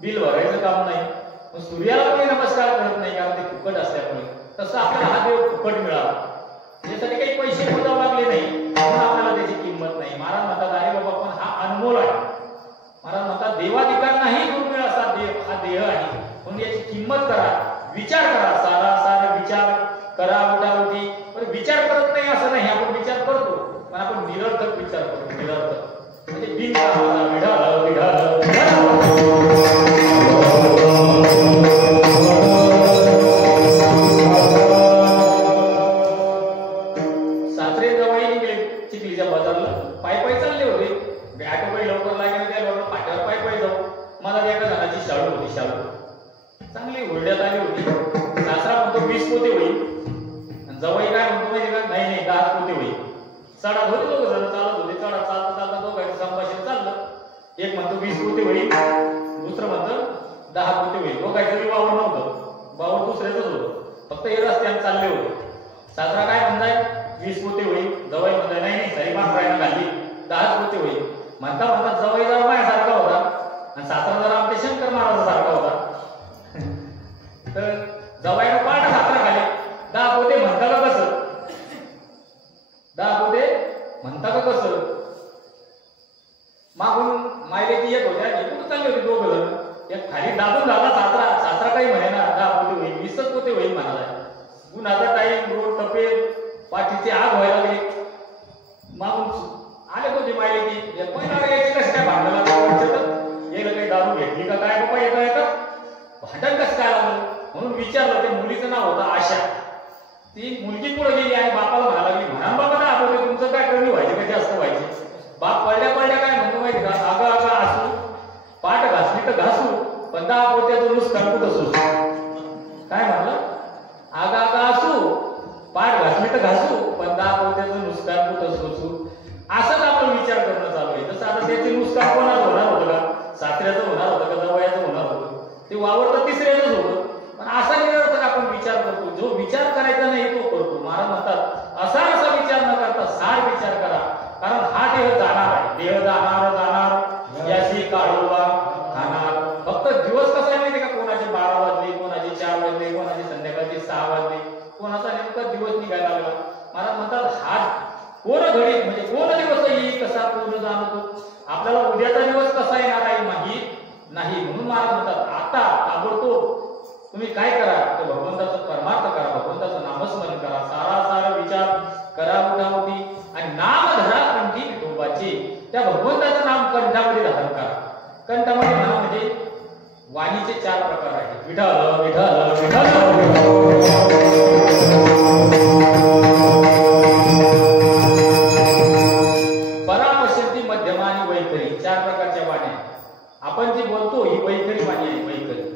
बिल भरायचं काम नाही. मग सूर्याला कोणी नमस्कार करत नाही, कारण ते फुकट असल्यामुळे. तसं आपल्याला हा देव फुकट मिळाला, त्यासाठी काही पैसे मोजावे लागले नाही, म्हणून आपल्याला त्याची किंमत नाही. महाराज म्हणतात अरे बाबा पण हा अनमोल आहे. महाराज म्हणतात देवाधिकांनाही दुर्मिळ असा देव हा देह आहे, म्हणून याची किंमत करा, विचार करा. सारा सारा विचार करा उठावती. पण विचार करत नाही असं नाही, आपण विचार करतो, पण आपण निरर्थक विचार करतो. निरर्थक म्हणजे बिनकामाचा. विढाल विढाल सासरे जवळ निघले चिखलीच्या बाजारला, पाय पाय चालले होते. ऑटो काही लवकर लागेल त्या लोक पाट्यावर पाय पाय जाऊ. मला एका जणाची शाळू होती, शाळू चांगली हुरड्यात आली होती. सासरा म्हणतो 20 पोते होईल, जवळ काय म्हणतो माहिती का, नाही नाही 10 पोते होईल. चढत होते दोघं जण, चालत होते. चढत चालता चालता दोघांचं संभाषण चाललं. एक म्हणतो 20 पोते होईल, दुसरं म्हणतं 10 पोते होईल. दोघांचं वावर नव्हतं, वावर दुसऱ्याच होतं, फक्त हे रस्त्याने चालले होते. सासरा काय म्हणताय 20 पोते होईल, जवळ म्हणताय नाही नाही सरी मागरायला घाली 10 पोते होईल. म्हणता म्हणतात जवळ जरा माझ्यासारखा होता आणि सासरा जरा आमच्या शंकर महाराजासारखा होता. तर जवळला पाठ सासरा खाली 10 पोते म्हणता का कसं, 10 पोते म्हणता का कसं. मागून मायलेची एक होत्या, एकूण चालली होती दोघं जण. एक खाली दाबून झाला सासरा. सासरा काही म्हणे ना 10 पोते होईल, 20 पोते होईल म्हणाला. गुन्हाचा टाईम, रोड तपेल, पाठीचे आग व्हायला लागले. मागून आले होते मायलेची. एक महिना यायची कसं काय भांडायला गेलं, काही दारू घेतली का काय बाबा येता येतात भांडण कसं काय लागलं. म्हणून विचारलं. त्या मुलीचं नाव होतं आशा. ती मुलगी पुढे गेली आणि बापाला म्हणायला लागली, म्हणा बाबा ना आपण तुमचं काय कमी व्हायचं का जास्त व्हायचे. बाप पडल्या पडल्या काय म्हणतो माहिती का, आगा आगा असू, पाठ घासली तर घासू, पण 10 पोत्याचं नुसकान कुठं सोसू. काय म्हणलं, आगा आगा असू, पाठ घासली तर घासू, पण 10 पोत्याचं नुसकान कुठं सोसू. असंच आपण विचार करणं चालू आहे. तसं आता त्याचे नुसकान कोणाचं होणार होतं का, सासऱ्याचं होणार होतं का, जवळचं होणार होतं. ते वावर तर तिसऱ्याच होतं. पण असा निरर्थक आपण विचार करतो, जो विचार करायचा नाही तो करतो. महाराज म्हणतात असा असा विचार न करता सार विचार करा, कारण हा देह जाणार आहे. देह जाणार जाणार याशी काढोबा खाणार. फक्त दिवस कसा आहे माहिती का, कोणाचे 12 वाजले, कोणाचे 4 वाजले, कोणाचे संध्याकाळचे 6 वाजले, कोणाचा नेमका दिवस निघायला लागला. महाराज म्हणतात हा कोण घडी म्हणजे कोण दिवस येईल कसा पूर्ण जाणतो. आपल्याला उद्याचा दिवस कसा येणार आहे माहीत नाही. म्हणून महाराज म्हणतात आता ताबडतोब तुम्ही काय करा, तर भगवंताचं परमार्थ करा, भगवंताचं नामस्मरण करा, सारा सारा विचार करा उठावती आणि नाम धरा कंठी विठोबाची. त्या भगवंताचं नाम कंठामध्ये धारण करा. कंठामध्ये म्हणा म्हणजे वाणीचे 4 प्रकार आहेत. विठ्ठल विठ्ठल विठ्ठल, परापश्यंती, मध्यमा आणि वैखरी 4 प्रकारच्या वाण्या. आपण जी बोलतो ही वैखरी वाणी आहे. वैखरी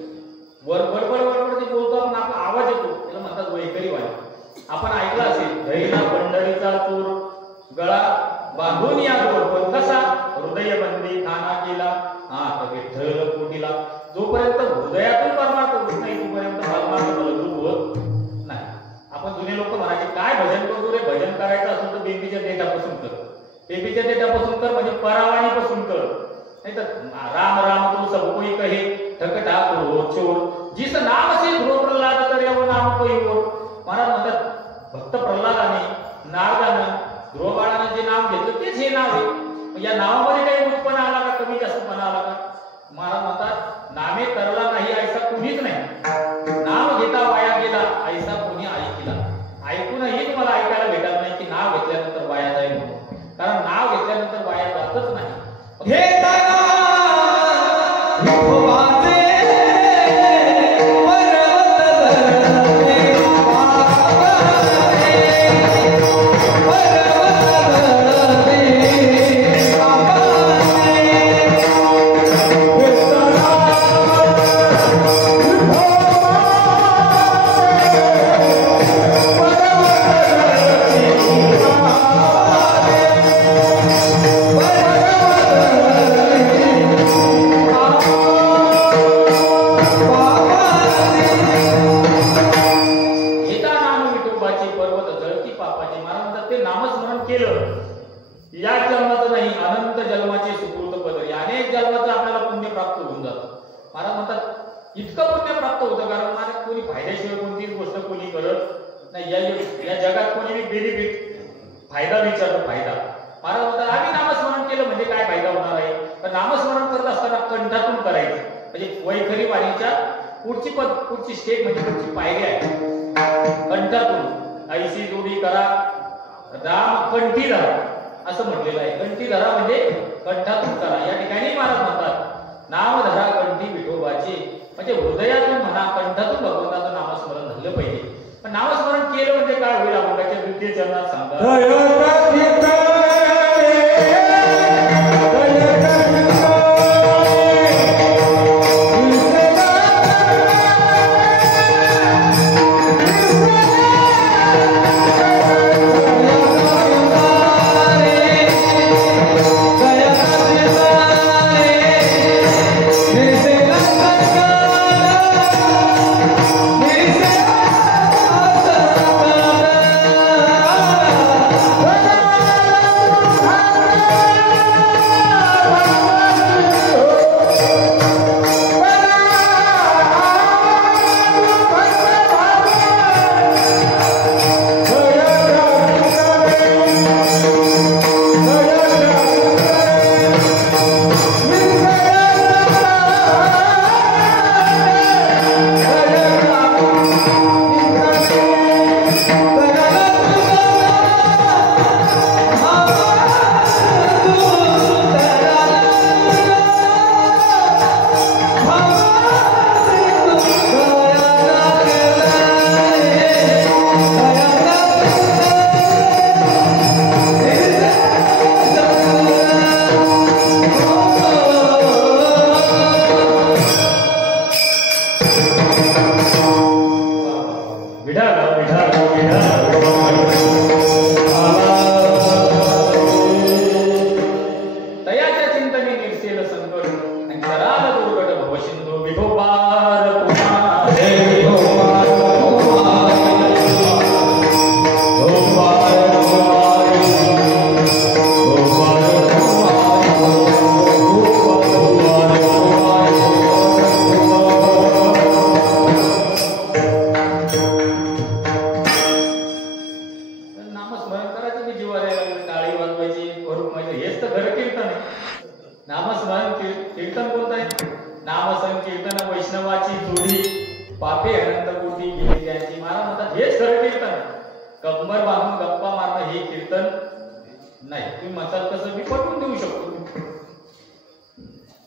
बडबड बडबड जे बोलतो आपण, आपला आवाज येतो त्याला म्हणतात वैखरी वाणी. आपण ऐकलं असेल, धैर्य पंढरीचा चोर गळा बांधून या गोड, पण कसा हृदय बंदी खाना केला हा विठ्ठल कोटीला. जोपर्यंत हृदयातून परमार्थ होत नाही तोपर्यंत परमार्थ बलरूप होत नाही. आपण जुने लोक म्हणायचे काय भजन करतो रे, भजन करायचं असेल तर बेबीच्या देठापासून कर, बेबीच्या देठापासून कर म्हणजे परावाणीपासून कर. नहीं तो राम राम तो सब कोई कहे ठक ठाकुर हो चोर, जिस नाम से ध्रुव प्रल्हाद करे वो नाम कोई और. महाराज म्हणतात भक्त प्रल्हादाने नारदानं ध्रुव बाळानं जे नाम घेतलं तेच हे नाव आहे. या नावामध्ये काही उच्चपणा आला का, कमी जास्तपणा आला का. महाराज म्हणतात नामे तरला नाही ऐसा कुणीच नाही, नाम घेता वाया गेला ऐसा कोणी ऐकला. ऐकूनही तुम्हाला ऐकायला भेटत नाही की नाव घेतल्यानंतर वाया जाईल म्हणून, कारण नाव घेतल्यानंतर वाया जातच नाही. Hey, केल्याशिवाय कोणतीच गोष्ट कोणी करत नाही. या जगात कोणी बेनिफिट फायदा विचारतो, फायदा. महाराज म्हणतात आम्ही नामस्मरण केलं म्हणजे काय फायदा होणार आहे. तर नामस्मरण करत असताना कंठातून करायचं, म्हणजे वैखरी वाणीच्या पुढची स्टेप म्हणजे पुढची पायरी आहे. कंठातून ऐशी जोडी करा राम कंठी धरा असं म्हटलेलं आहे. कंठी धरा म्हणजे कंठातून करा. या ठिकाणी महाराज म्हणतात नाम धरा कंठी विठोबाची, म्हणजे हृदयातून म्हणा, कंठातून भगवंताचं नामस्मरण झालं पाहिजे. पण नामस्मरण केलं म्हणजे काय होईल अभंगाच्या द्वितीय चरणात सांगतात.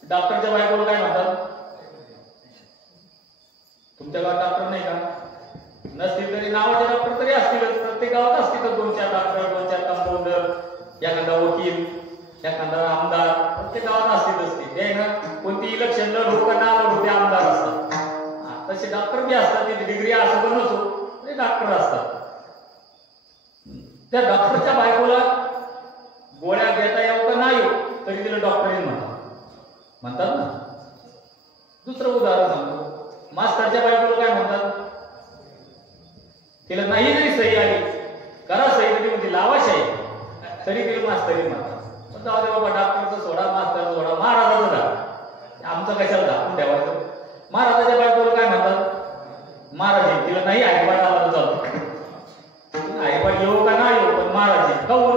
डॉक्टरच्या बायकोला काय म्हणतात? तुमच्या गावात डॉक्टर नाही का? नसतील तरी नावाचे डॉक्टर तरी असतीलच. प्रत्येक गावात असतील 2-4 डॉक्टर, 2-4 कंपाऊंडर, एखादा वकील, एखादा आमदार, प्रत्येक गावात असतील. ते ना कोणती इलेक्शनला लोकांना होते आमदार असतात, तसे डॉक्टर बी असतात. ते डिग्री असो पण नसो ते डॉक्टर असतात. त्या डॉक्टरच्या बायकोला गोळ्या घेता येऊ का नाही तरी तिला डॉक्टरीन म्हणतात ना. दुसरं उदाहरण सांगतो, मास्तरच्या बायकोला काय म्हणतात? तिला नाही जरी सही आली, करा सही तरी म्हणजे लावा शाही, तरी तिला मास्तरी म्हणतात. जाऊ दे बाबा, डॉक्टरचं सोडा, मास्तर सोडा, महाराजाचं जा, आमचं कशाला दाखवून ठेवायचं. महाराजाच्या बायकोला काय म्हणतात? महाराज. तिला नाही आईपाट आला तर चालतो, आईपाट येऊ का नाही येऊ, पण महाराज कवर.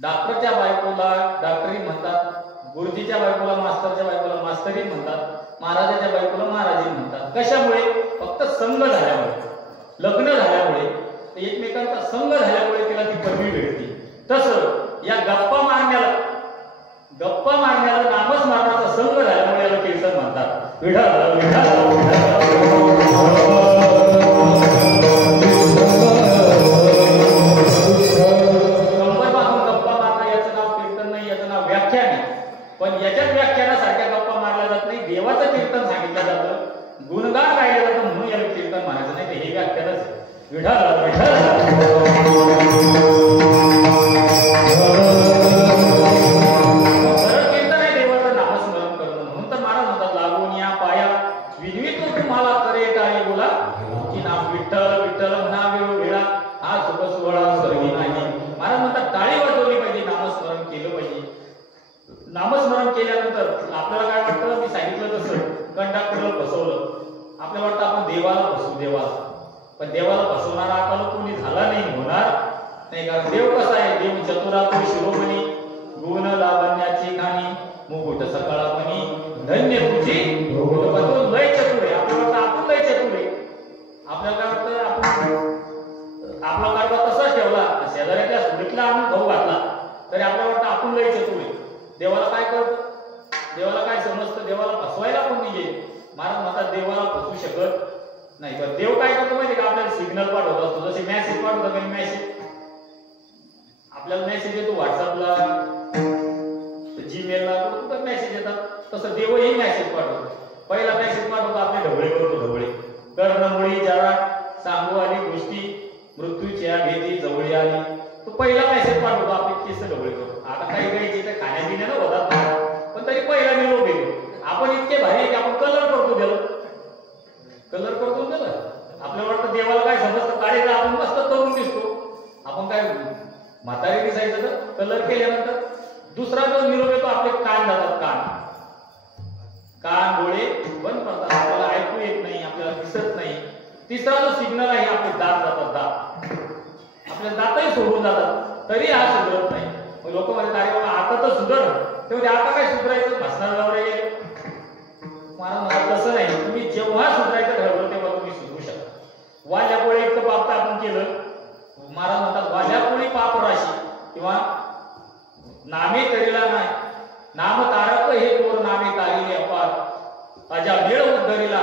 डॉक्टरच्या बायकोला डॉक्टरी म्हणतात, गुरुजीच्या बायकोला, मास्तरच्या बायकोला मास्तरी म्हणतात, महाराजाच्या बायकोला महाराजी म्हणतात. कशामुळे? फक्त संघ झाल्यामुळे, लग्न झाल्यामुळे, एकमेकांचा संघ झाल्यामुळे तिला ती पदवी भेटते. तसं या गप्पा मारण्याला नामस्मरणाचा संघ झाल्यामुळे याला कीर्तन म्हणतात. विठ्ठल विठ्ठल पण याच्याच व्याख्यानासारख्या गप्पा मारल्या जात नाही. देवाचं कीर्तन सांगितलं जातं, गुणगान गायलं जातं, म्हणून याला कीर्तन म्हणायचं नाही. तर हे व्याख्यानच विठ्ठल विठ्ठल. सरळ कीर्तन आहे देवाचं नामस्मरण करणं. म्हणून तर महाराज म्हणतात लागून या पाया विनवितो तुम्हाला करे टाळी बोला की नाम विठ्ठल विठ्ठल म्हणावे वेळा हा सुख सोहळा सर्वी नाही. महाराज म्हणतात टाळी वाजवली पाहिजे, नामस्मरण केलं पाहिजे. नामस्मरण केल्यानंतर आपल्याला काय वाटतं? मी सांगितलं तसं कंडक्टरला बसवलं, आपल्याला वाटतं आपण देवाला फसवू देवाला, पण देवाला फसवणारा आपल्याला कोणी झाला नाही, होणार नाही. कारण देव कसा आहे, देव चतुरातो शिरोमणी, गुण लावण्याची खाणी, मुकुट सकाळापणी धन्य तुझी बदलून लय चतुर आहे. आपल्याला वाटतं आपण लय चतुर आहे, आपल्याला काय वाटतं आपण आपला कारभार तसाच ठेवला, शेजाऱ्याच्या सुरीतला आणून भाऊ घातला तरी आपल्याला वाटतं आपण लय चतुर आहे. देवाला काय कळतं, देवाला काय समजतं, देवाला फसवायला कोण निघेल. महाराज म्हणतात देवाला फसवू शकत नाही. तर देव काय करतो माहिती का, आपल्याला सिग्नल पाठवत असतो. जसे मेसेज पाठवतो काही मेसेज, आपल्याला मेसेज येतो व्हॉट्सअपला, जीमेलला, कुठं मेसेज येतात, तसं देवही मेसेज पाठवतो. पहिला मेसेज पाठवतो आपले ढवळे करतो, ढवळे कर्णमुळी जरा सांगू आली गोष्टी, मृत्यूच्या भीती जवळी आली. तो पहिला मेसेज पाठवतो, आपले केस ढवळे करतो. आता काही काही जिथे खाण्यापिण्यानं होतात, पण तरी पहिला निरोप येतो. आपण इतके भारी की आपण कलर करतो त्याला, कलर करतो त्याला. आपल्याला वाटतं देवाला काय समजतं, काळीला आपण मस्त तरुण दिसतो, आपण काय म्हातारी दिसायचं तर कलर केल्यानंतर. दुसरा जो निरोप येतो, आपले कान जातात, कान डोळे बंद पडतात, आपल्याला ऐकू येत नाही, आपल्याला दिसत नाही. तिसरा जो सिग्नल आहे, आपले दात जातात, दात आपले दातही सोडून जातात, तरी हा सुधरत नाही. लोक म्हणतात अरे बाबा आता तर सुधर, तेव्हा आता काय सुधरायचं, भासणार लावले गेले. मला तसं नाही, तुम्ही जेव्हा सुधरायचं ठरवलं तेव्हा तुम्ही सुधरू शकता. वाल्यापोळी इतकं पाप आपण केलं, महाराज म्हणतात वाल्यापोळी पाप राशी किंवा नामे तरीला नाही, नाम तारक हे तोर नामे तारिले अपार, अजा मेळ उद्धरीला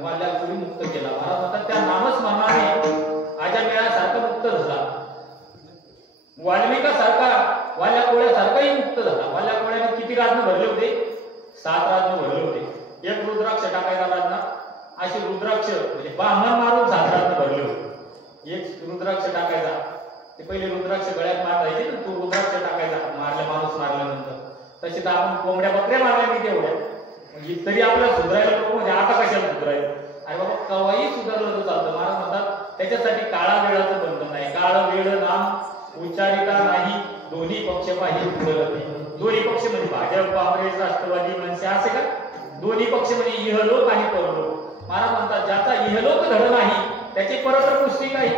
वाल्यापोळी मुक्त केला. महाराज म्हणतात त्या नामस्मरणाने अजा मेळासारखा मुक्त झाला, वाल्मिकासारखा वाल्यापोळ्यासारखाही मुक्त झाला. वाल्यापोळ्याने किती राजन भरले होते, 7 राजन भरले होते. एक रुद्राक्ष टाकायचा राजना, अशी रुद्राक्ष म्हणजे बामण मारून 7 राजन भरले होते. एक रुद्राक्ष टाकायचा, ते पहिले रुद्राक्ष गळ्यात मारायचे ना, तो रुद्राक्ष टाकायचा माणूस मारल्यानंतर. तशी तर आपण कोंबड्या बकऱ्या मारल्या नाही तेवढ्या, म्हणजे तरी आपल्याला सुधारायला नको, म्हणजे आता कशाला सुधारायचं. अरे बाबा केव्हाही सुधारलं तर चालतं. महाराज म्हणतात त्याच्यासाठी काळा वेळाचं बंधन नाही, काळ वेळ नाम उच्चारिता नाही, दोन्ही पक्ष पाहिजे उदरते. दोन्ही पक्ष म्हणजे भाजप काँग्रेस राष्ट्रवादी मनसे असे का, दोन्ही पक्ष म्हणजे इहलोक आणि परलोक. महाराज म्हणतात ज्याचा इहलोक धड नाही त्याची परत पुष्टी काही,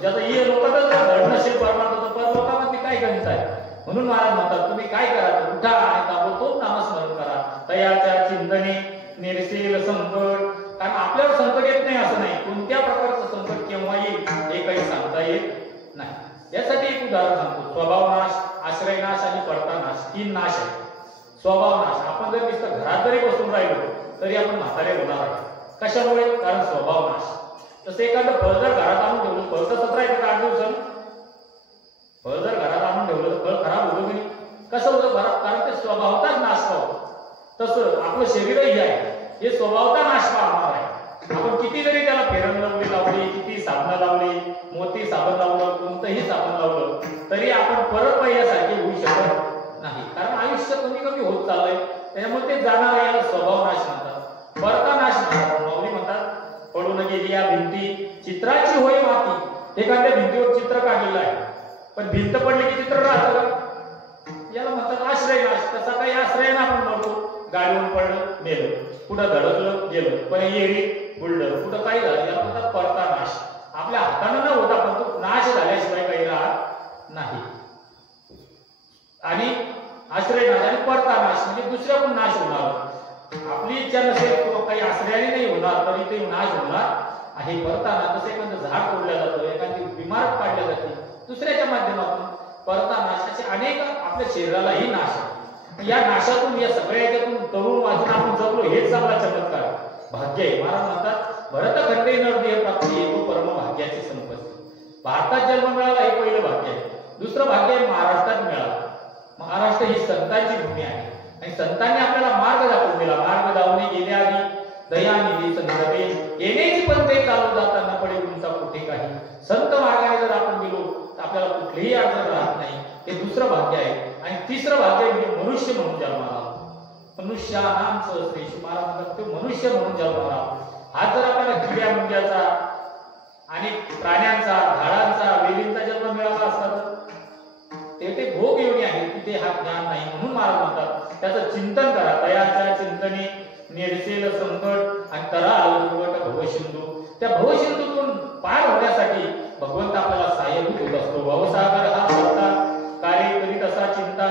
ज्याचा इहलोकातच धड नसेल परमार्थ, परलोकामध्ये काय गणित आहे. म्हणून महाराज म्हणतात तुम्ही काय करा, उठा आणि ताबडतोब नामस्मरण करा. तयाच्या चिंतने निरसेल संकट, कारण आपल्यावर संकट येत नाही असं नाही, कोणत्या प्रकारचं संकट केव्हा येईल हे काही सांगता येत नाही. यासाठी एक उदाहरण सांगतो, स्वभावनाश, आश्रयनाश आणि पडतानाश, 3 नाश आहे. स्वभावनाश, आपण जर नुसतं घरात जरी बसून राहिलो तरी आपण म्हातारे होणार आहे. कशामुळे, कारण स्वभावनाश. तसं एखादं फळ जर घरात आणून ठेवलं, फळ तर 17 येतं 8 दिवसांनी, फळ जर घरात आणून ठेवलं तर फळ खराब होतं की नाही, कसं होतं खराब, कारण ते स्वभावताच नाश पावतं. तसं आपलं शरीरही आहे, हे स्वभावता नाश पावणार आहे. आपण किती जरी त्याला फेरन लावली, किती साबण लावली, मोती साबण लावलं, कोणतंही साबण लावलं, तरी आपण परत पहिल्यासारखे होऊ शकत नाही. कारण आयुष्य कमी कमी होत चाललंय, त्यामुळे ते जाणार, याला स्वभाव नाश म्हणतात. परता नाश म्हणतात. माऊली म्हणतात पडून गेली या भिंती चित्राची होय माती. एखाद्या भिंतीवर चित्र काढलेलं आहे, पण भिंत पडली की चित्र राहतं का, याला म्हणतात आश्रय नाश. तसा काही आश्रय ना आपण म्हणतो, गाडीवर पडलं मेलं, कुठं धडकलं गेलं, पण येरी बुलडर कुठं काही झालं, याला म्हणतात परता नाश. आपल्या हातानं न होता, पण तो नाश झाल्याशिवाय काही राहत नाही. आणि आश्रय नाश आणि परता नाश म्हणजे दुसऱ्याकडून नाश होणार. आपली इच्छा नसेल किंवा काही आश्रयाने नाही होणार तरी ते नाश होणार आहे. परता नाश, जसं एखादं झाड तोडलं जातं, एखादी इमारत काढल्या जाते दुसऱ्याच्या माध्यमातून, परता नाश. असे अनेक आपल्या शरीरालाही नाश आहे. या नाशातून, या सगळ्या याच्यातून तरुण वाचून आपण जगलो, हेच आपला चमत्कार भाग्य आहे. महाराज म्हणतात भरत खंडे नरदेह प्राप्ती हेतू परम भाग्याची संपत्ती. भारतात जन्म मिळाला हे पहिलं भाग्य आहे. दुसरं भाग्य आहे महाराष्ट्रात मिळालं. महाराष्ट्र ही संतांची भूमी आहे आणि संतांनी आपल्याला मार्ग दाखवून दिला. मार्ग दावणे गेल्या आधी दयानिधी संतते, येण्याची पण ते चालू जाताना पडे उंचा कुठे काही. संत मार्गाने जर आपण गेलो तर आपल्याला कुठलीही अडचण राहत नाही. हे दुसरं भाग्य आहे. आणि तिसरं भाग्य म्हणजे मनुष्य म्हणून जन्माला. मनुष्यानाम सहस्रेषु, महाराज म्हणतात ते मनुष्य म्हणून जन्माला. हा जर आपल्याला किड्या मुंग्याचा आणि प्राण्यांचा, झाडांचा, वेलींचा जन्म मिळाला असता तर ते भोग योनी आहे, तिथे हा ज्ञान नाही. म्हणून महाराज म्हणतात त्याचं चिंतन करा. तयाच्या चिंतने निरसेल संकट आणि तरा अलगवट भव त्या भवसिंधूतून पार होण्यासाठी भगवंत आपल्याला सहाय्यभूत होत असतो. भवसागर हा भरता कार्य करीत असा चिंता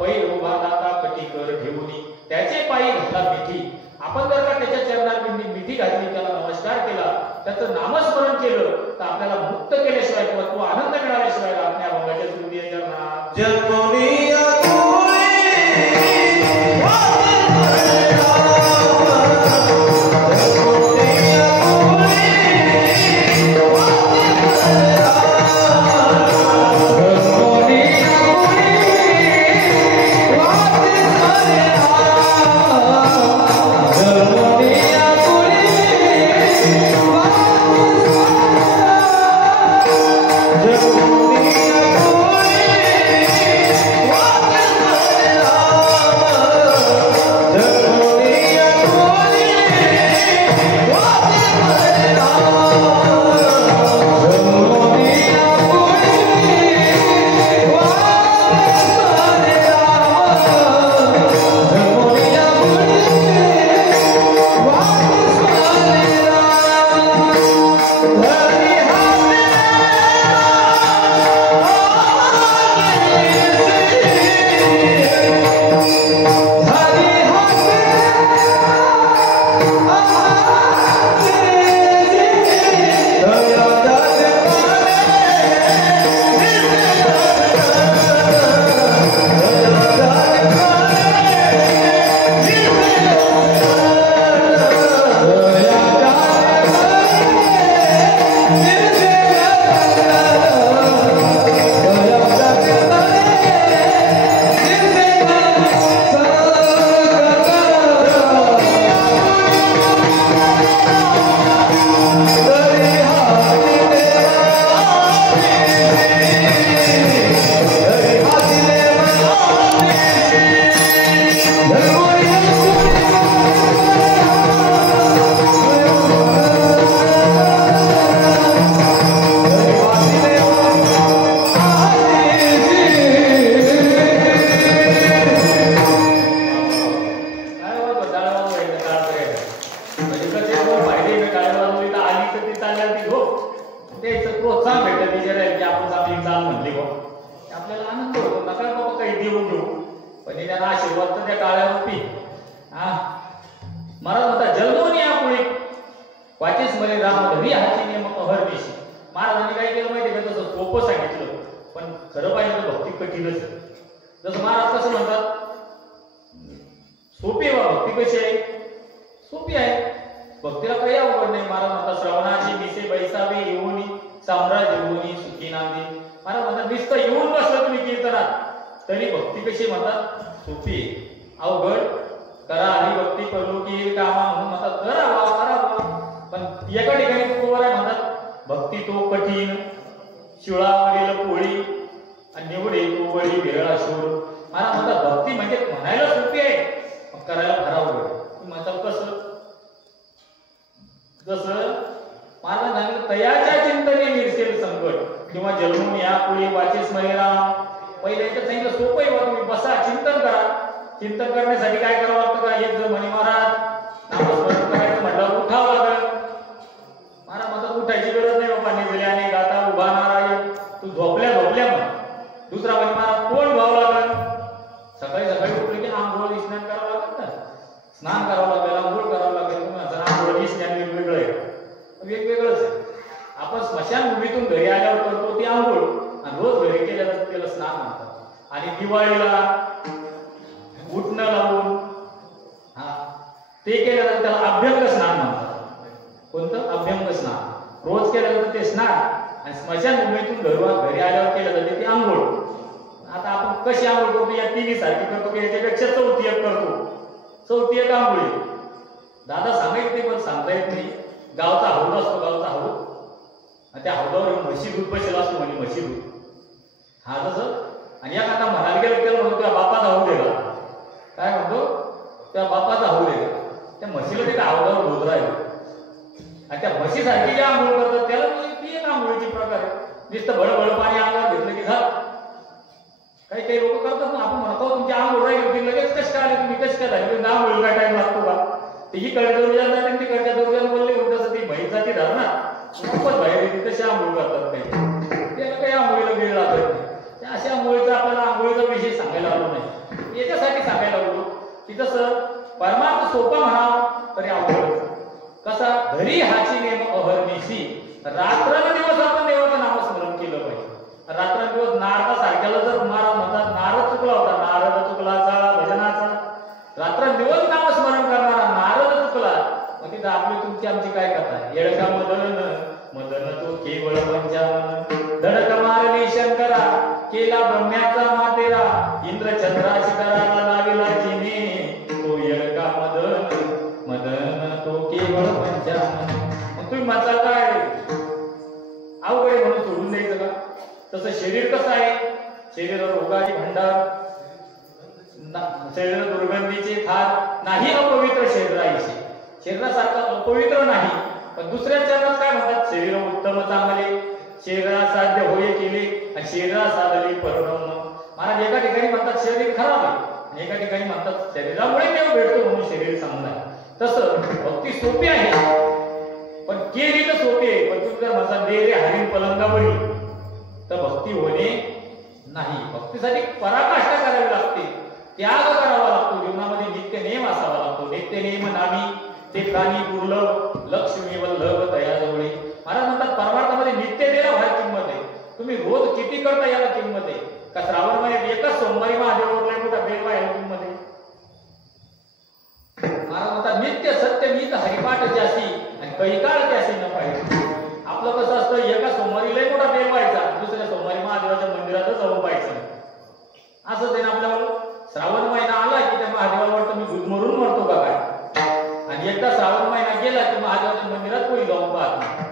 पै उभा दाता कटीकर ठेवूनी त्याचे पायी घातला मिठी. आपण जर का त्याच्या चरणात मिठी घातली, त्याला नमस्कार केला, त्याचं नामस्मरण केलं, तर आपल्याला मुक्त केल्याशिवाय किंवा तो आनंद मिळाल्याशिवाय आपल्या अभंगाच्या सुरुवाती करणार जन्मोनिया ही कळत जातात आणि ती कळच्या दोघांना बोलले तसं ती म्हैस जाती धरणार पण बाहेर येते तशी आंघोळ करतात काही, त्याला काही आंघोळीला वेळ लागत नाही. त्या अशा आंघोळीचा आपल्याला आंघोळीचा विषय सांगायला आलो नाही, याच्यासाठी सांगायला लागलो की जसं परमार्थ सोपा म्हणावं तरी अवघड. कसा घरी हाची नेम अहर्निशी, रात्रंदिवस आपण देवाचं नामस्मरण केलं पाहिजे. रात्रंदिवस नारदा सारख्याला जर महाराज म्हणतात नारद चुकला होता, नारद चुकला चाळा भजनाचा, रात्रंदिवस नामस्मरण करणारा नारद चुकला, मग तिथं आपली तुमची आमची काय कथा? येळका मदन मदन तो केवळ पंचानन, धडक मारली शंकरा केला ब्रह्म्याचा मातेरा, इंद्रचंद्राची कराला लाविला चिने, तो येळका मदन मदन तो केवळ पंचानन. मग तुम्ही म्हणता काय अवघड म्हणून सोडून द्यायचं का? तसं शरीर कसं आहे? शरीर रोगाची भंडार, शरीर दुर्गंधीचे थार, नाही अपवित्र शरीराची, शरीरासारखं अपवित्र नाही. पण दुसऱ्या चरणात काय म्हणतात? शरीर उत्तम चांगले, शरीरा साध्य होय केले आणि शरीरा साधले परब्रह्म. महाराज एका ठिकाणी म्हणतात शरीर खराब आहे, एका ठिकाणी म्हणतात शरीरामुळे देव भेटतो म्हणून शरीर चांगलं आहे. तसं भक्ती सोपी आहे, पण केली तर सोपी आहे. पण तुम्ही जर म्हणता दे रे हरिण पलंगावरी, तर भक्ती होणे नाही. भक्तीसाठी पराकाष्ठा करावी लागते, त्याग करावा लागतो, जीवनामध्ये नित्य नेम असावा लागतो. नित्य नेम नामी ते प्राणी दुर्लभ, लक्ष्मी वल्लभ तयाजवळी. महाराज म्हणतात परमार्थामध्ये नित्य देणं फार किंमत आहे. तुम्ही रोज किती करता याला किंमत आहे का? श्रावण महिन्यात एकच सोमवारी महादेवाला मोठा बेल पाहायला किंमत आहे. महाराज म्हणतात नित्य सत्य मीच हरिपाठ ज्यासी आणि कैकाळ त्यासी न पाहिजे. आपलं कसं असतं, एका सोमवारी लय मोठा बेल व्हायचा, दुसऱ्या सोमवारी महादेवाच्या मंदिरातच जाऊन पाहायचं. असंच आहे ना आपल्यावर. श्रावण महिना आला की त्या महादेवाला वाटतं मी गुदमरून मरतो का काय, आणि एकदा श्रावण महिना गेला की महादेवाच्या मंदिरात कोणी जाऊन पाहत नाही.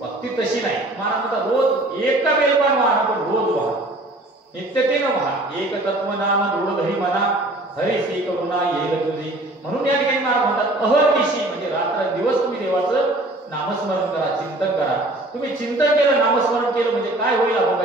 भक्ती तशी नाही. महाराज म्हणतात रोज एक का बेलपान व्हा, पण रोज व्हा, नित्यतेनं व्हा. एक तत्व नाम दृढधरी म्हणा, हरिसी करुणा येईल तुझी. म्हणून या ठिकाणी महाराज म्हणतात अहर्निशी, म्हणजे रात्र दिवस तुम्ही देवाचं नामस्मरण करा, चिंतन करा. तुम्ही चिंतन केलं, नामस्मरण केलं म्हणजे काय होईल? आपण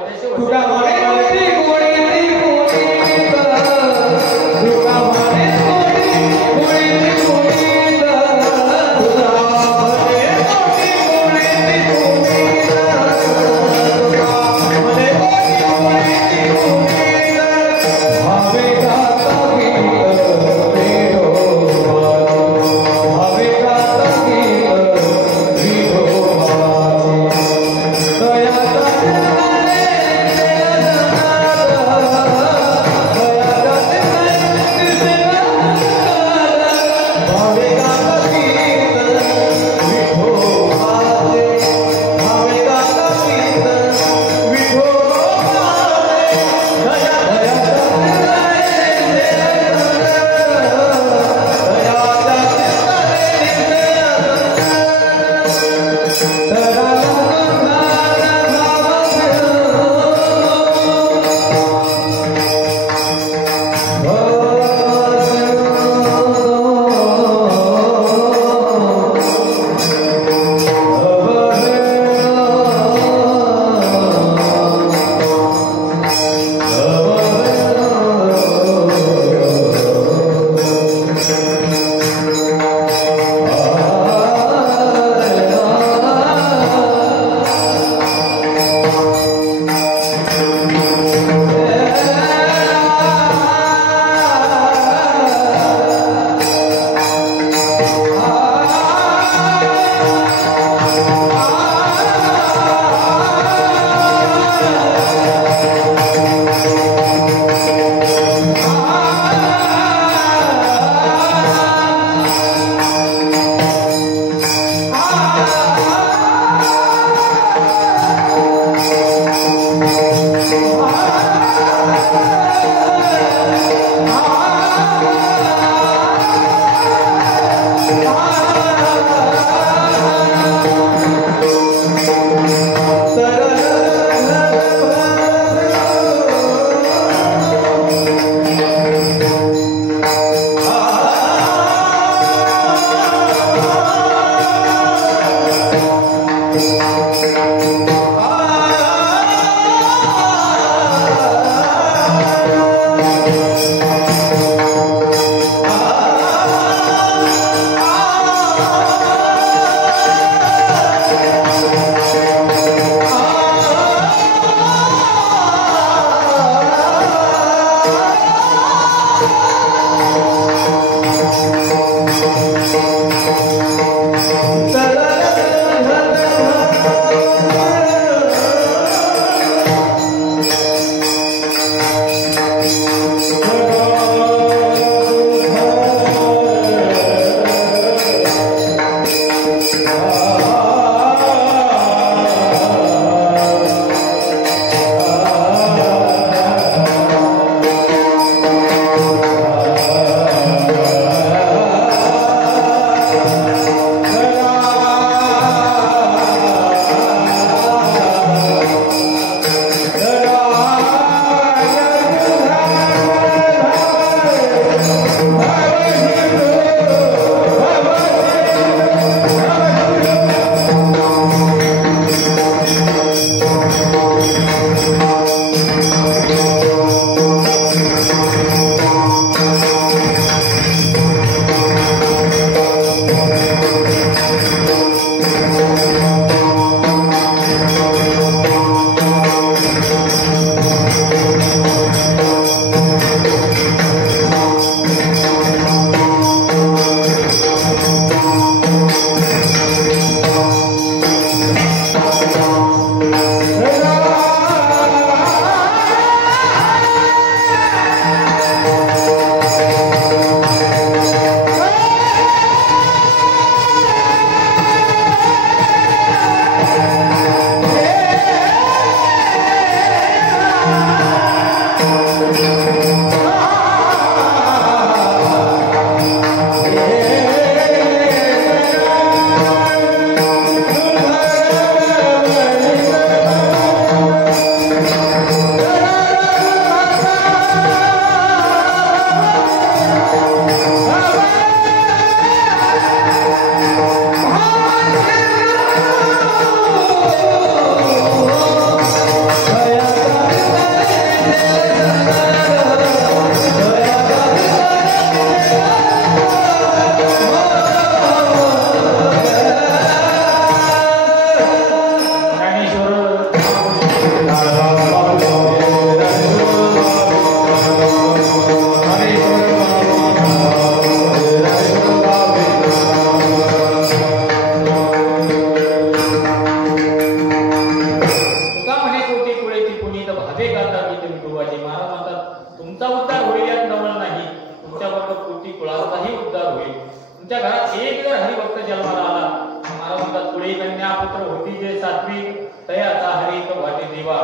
पुत्र होती जे सात्विक तयाचा हरिक वाटे देवा.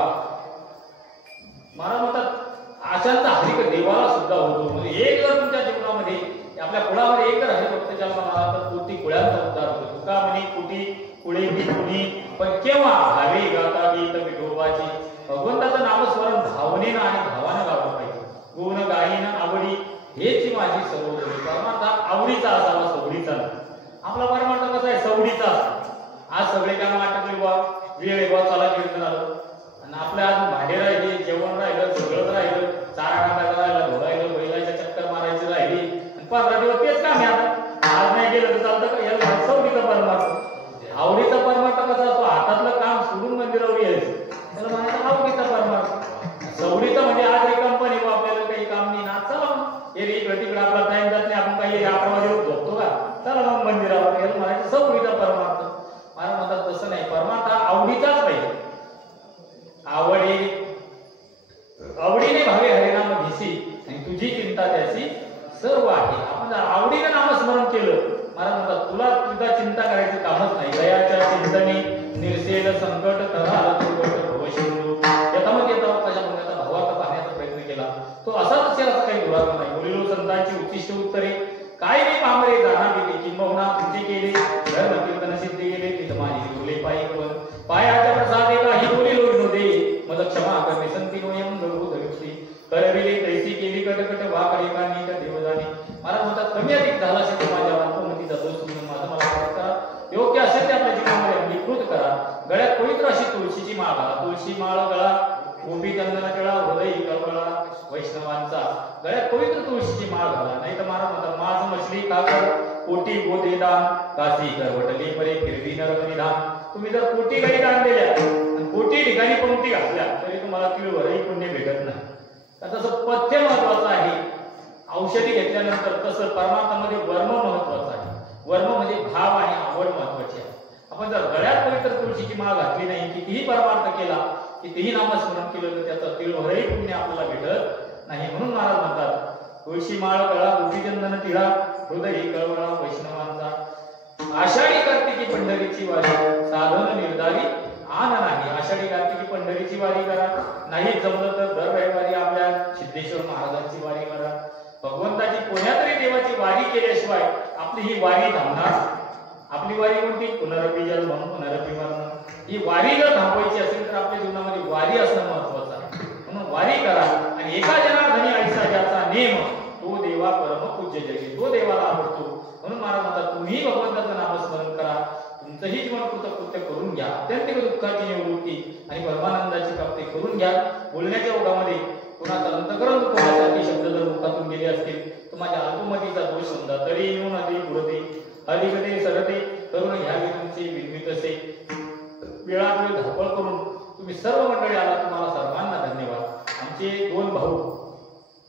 महाराज म्हणतात आशांचा हरिक देवाला सुद्धा होतो. म्हणजे एक जर तुमच्या जीवनामध्ये आपल्या कुळामध्ये एक जर हरिभक्त जन्माला आला तर कोटी कुळ्यांचा उद्धार होतो. तुका म्हणे कोटी कुळे ही कुणी पण केव्हा भावे गाता गीत विठोबाची. भगवंताचं नामस्मरण भावनेनं आणि भावानं गावलं पाहिजे. गुण गायन आवडी हेची माझी सर्वोदय. परमार्थ आवडीचा असावा, सवडीचा नाही. आपला परमार्थ कसा आहे, सवडीचा असतो. आज सगळे काम आटकले बा, वेळ बा, चला कीर्तन आलं आणि आपल्या आज भांडे राहिले, जेवण राहिलं, सगळं राहिलं, चारा टाकायला राहिला, धोरायला, बैलाच्या चक्कर मारायची राहिली आणि 15 दिवस तेच काम आहे. आता आज नाही गेलं तर चालतं का? याला सवडीचा परमार्थ. आवडीचा परमार्थ कसा असतो, हातातलं काम सोडून मंदिरावर यायचं, त्याला म्हणायचं आवडीचा परमार्थ. सवडीचा म्हणजे आज एक कंपनी आपल्याला काही काम नाही ना, चला हे इकडे तिकडे आपला टाइम जात नाही, आपण काही 11 वाजेवर झोपतो का, चला मग मंदिरावर. याला म्हणायचं सवडीचा परमार्थ. मला म्हणतात तसं नाही, परमार्थ आवडीचाच पाहिजे. आवडीने भावे हरिनाम घेसी आणि तुझी चिंता त्याची सर्व आहे. आपण जर आवडीने नामस्मरण केलं, मला म्हणतात तुला तुझा चिंता करायची कामच नाही. दयाच्या चिंतने निर्सेल संकट तराल तुकट भवशिंदू. यथामत येता कशा मुलाचा भावार्थ पाहण्याचा प्रयत्न केला तो असाच असेल असं काही दुराग्रह नाही. बोलिलो संतांची उच्चिष्ट उत्तरे काय मी पामरे जाणार गेले किंबहुना तुमचे केले धर्म कीर्तन सिद्धी गेले तिथ माझी बोले पायी पण पायाच्या प्रसादे काही बोलिलो विनोदे मद क्षमा करणे संती नोयम गळू धरुष्टी करविले तैसी केली कटकट वाकडे कानी का देवदानी. मला म्हणतात कमी अधिक झाला असेल तर माझ्या अल्पमतीचा दोष म्हणून माझं मला परत करा. योग्य असेल ते आपल्या जीवनामध्ये अंगीकृत करा. गळ्यात पवित्र अशी तुळशीची माळ घाला. तुळशी माळ गळा, गोपी चंदना टिळा, हृदय कळवळा वैष्णवांचा. गळ्यात पवित्र तुळशीची माळ घाला. नाही तर महाराज म्हणतात माझ मछली काकर कोटी गोदे दान काशी करवटली परे फिरवी नरक निधान. तुम्ही जर कोटी गाई दान दिल्या आणि कोटी ठिकाणी पंक्ती घातल्या तरी तुम्हाला तिळवरही पुण्य भेटत नाही. तसं पथ्य महत्वाचं आहे. औषधी घेतल्यानंतर तसं परमार्थामध्ये वर्म महत्वाचं आहे. वर्म म्हणजे भाव आणि आवड महत्वाची आहे. आपण जर गळ्यात पवित्र तुळशीची माळ घातली नाही, कितीही परमार्थ केला, कितीही नामस्मरण केलं तर त्याचं तिळभरही पुण्य आपल्याला भेटत नाही. म्हणून महाराज म्हणतात तुळशी माळ गळा, गोपीचंदन टिळा, हृदय कळवळा वैष्णवांचा. आषाढी कार्तिकी पंढरीची वारी साधन निर्धारी आन नाही. आषाढी कार्तिकी पंढरीची वारी करा. नाही जमलं तर दर रविवारी आपल्या सिद्धेश्वर महाराजांची वारी करा. भगवंताची कोण्या तरी देवाची वारी केल्याशिवाय आपली ही वारी थांबणार. आपली वारी कोणती? पुनरपी जन्म पुनरपी मरण. ही वारी जर थांबवायची असेल तर आपल्या जीवनामध्ये वारी असणं महत्वाचं आहे. म्हणून वारी करा आणि एका जनार्दनी ऐसा ज्याचा नेम तो देवा परम पूज्य जगी. तो देवाला आवडतो. म्हणून महाराज म्हणतात तुम्ही भगवंताचं नामस्मरण करा. तुमचंही जीवन कृतकृत्य करून घ्या. अत्यंत दुःखाची निवृत्ती आणि परमानंदाची प्राप्ती करून घ्या. बोलण्याच्या ओघामध्ये कुणाचा अंतकरण दुखवण्यासाठी शब्द जर मुखातून गेले असतील तर माझ्या अल्पमतीचा दोष समजा. तरी येऊन आधी पुढते अधिकते सरते करून घ्यावी तुमची विनवितसे. वेळात वेळ धावपळ करून तुम्ही सर्व मंडळी आला. तुम्हाला सर्वांना धन्यवाद. आमचे 2 भाऊ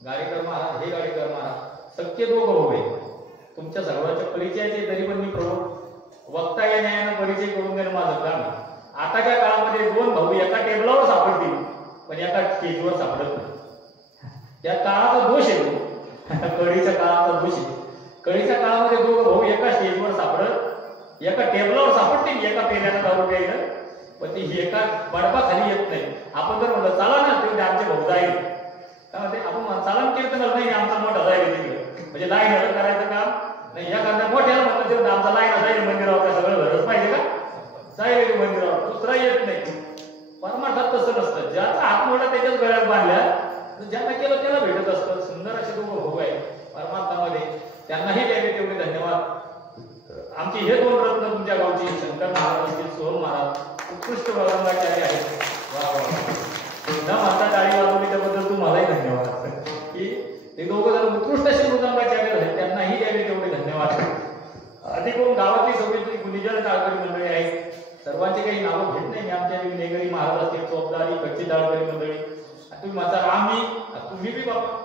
गाडेकर महाराज, हे गाडेकर महाराज सख्खे 2 भाऊ आहेत. तुमच्या सर्वांच्या परिचयाचे तरी पण मी वक्ता या न्यायानं परिचय करून देणं माझं काम आहे. आताच्या काळामध्ये 2 भाऊ एका टेबलावर सापडतील पण एका स्टेजवर सापडत नाही. या काळाचा दोष आहे. कळीच्या काळाचा दोष आहे. कळीच्या काळामध्ये 2 भाऊ एका स्टेजवर सापडत, एका टेबलावर सापडतील, एका पेल्याला दारू प्यायला, पण ती एका बडबा खाली येत नाही. आपण जर म्हणलं चला ना ते आमचे भाऊ जाईल काय म्हणते, आपण चालन कीर्तनाला नाही आमचा मोठा जाईल तिकडे, म्हणजे लाईन हळद करायचं काम नाही. एखाद्या मोठ्याला म्हणतात तेव्हा आमचा लाईन जाईल मंदिरावर, काय सगळं घरच पाहिजे का? जाईल मंदिरावर, दुसरा येत नाही. परमार्थात तसं नसतं. ज्याचा हात मोठा त्याच्याच गळ्यात बांधल्या, ज्यांना केलं त्याला भेटत असतं. सुंदर असे 2 भाऊ आहे परमार्थामध्ये. त्यांनाही द्यावे तेवढे धन्यवाद. आमचे हे 2 रत्न तुमच्या गावचे शंकर महाराज असतील, सोहम महाराज उत्कृष्ट वरंगाचार्य आहेत. वा वा न म्हणता टाळी वाजवली त्याबद्दल तुम्हालाही धन्यवाद. की ते 2 जण उत्कृष्ट असे मृदंगाचार्य आहेत, त्यांनाही द्यावे तेवढे धन्यवाद. अधिक करून गावातली सगळी गुणिजन टाळकरी मंडळी आहेत. सर्वांचे काही नावं घेत नाही मी. आमच्या नेगरी महाराज असतील, चोपदारी कच्ची टाळकरी मंडळी. तुम्ही माझा आम्ही तुम्ही बी बाबा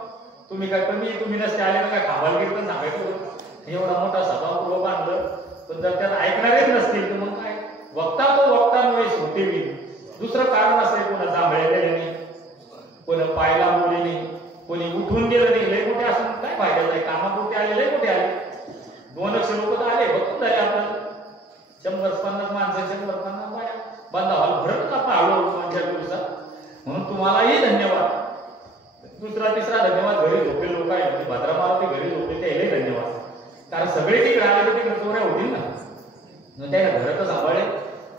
तुम्ही काय कमी, तुम्ही नसते आले ना काय खाबाल कीर्तन सांगायचं. एवढा मोठा सभागृह बांधलं पण जर त्यात ऐकणारेच नसतील तर मग काय? वक्ता तो वक्ता नव्हे सोटे मी. दुसरं कारण असेल, कोणा जांभळ्याला नाही, कोणा पायला बोलले नाही, कोणी उठून गेलं नाही. लय मोठे असून काय फायद्याचं आहे? कामापुरते आले, लय मोठे आले. 2 लक्ष लोक तर आले, भक्त झाले. आपल्याला 100-50 50 माणसाच्या लोकांना बांधावा भरत आपण हळूहळू 2-4 दिवसात. म्हणून तुम्हालाही धन्यवाद. दुसरा तिसरा धन्यवाद घरी झोपे लोक आहेत, भद्रा मारुती घरी झोपले त्यालाही धन्यवाद. कारण सगळे तिकडे आले तर तिकडे चोऱ्या होतील ना, त्या घरात सांभाळे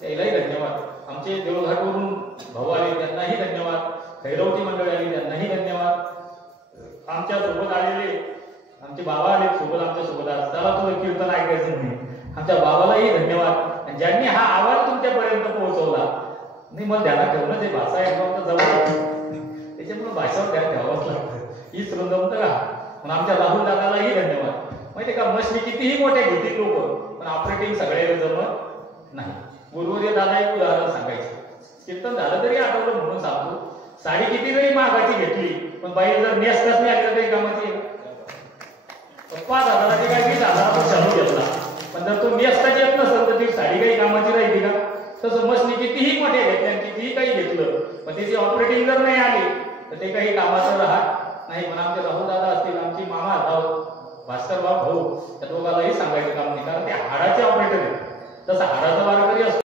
त्यालाही धन्यवाद. आमचे देवघाटवरून भाऊ आले त्यांनाही धन्यवाद. भैरवती मंडळी आली त्यांनाही धन्यवाद. आमच्या सोबत आलेले आमचे बाबा आले सोबत आमच्या सोबत आज त्याला तो कीर्तन ऐकायचं नाही, आमच्या बाबालाही धन्यवाद. आणि ज्यांनी हा आवाज तुमच्यापर्यंत पोहोचवला नाही, मला ध्यानात ठेवणं ते भाषा एकदम जवळ त्याच्यामुळे भाषावर ध्यान ठेवावंच लागतं. ही श्रोतमत का. पण आमच्या राहुल दादालाही धन्यवाद. माहितीये का, मशनी कितीही मोठ्या घेतील लोक पण ऑपरेटिंग सगळ्याला जमत नाही. गुरुवर्य दादा एक उदाहरण सांगायचं, कीर्तन झालं तरी आठवलं म्हणून सांगतो. साडी किती जरी महागाची घेतली पण बाई जर नेसताच नाही आली तर काही कामाची आहे. 5,000ची काय 20,000 शालू घेतला पण जर तो नेसताच येत नसेल तर ती साडी काही कामाची राहिली का. तसं मशनी कितीही मोठ्या घेतल्या कितीही काही घेतलं पण त्याची ऑपरेटिंग जर नाही आली तर ते काही कामाचं राहत नाही. पण आमचे राहुल दादा असतील, आमची मामा भास्कर भाऊ त्या दोघांनाही सांगायचं काम नाही, कारण ते हाडाचे ऑपरेटर आहेत. तसं हाडाचा वारकरी असतो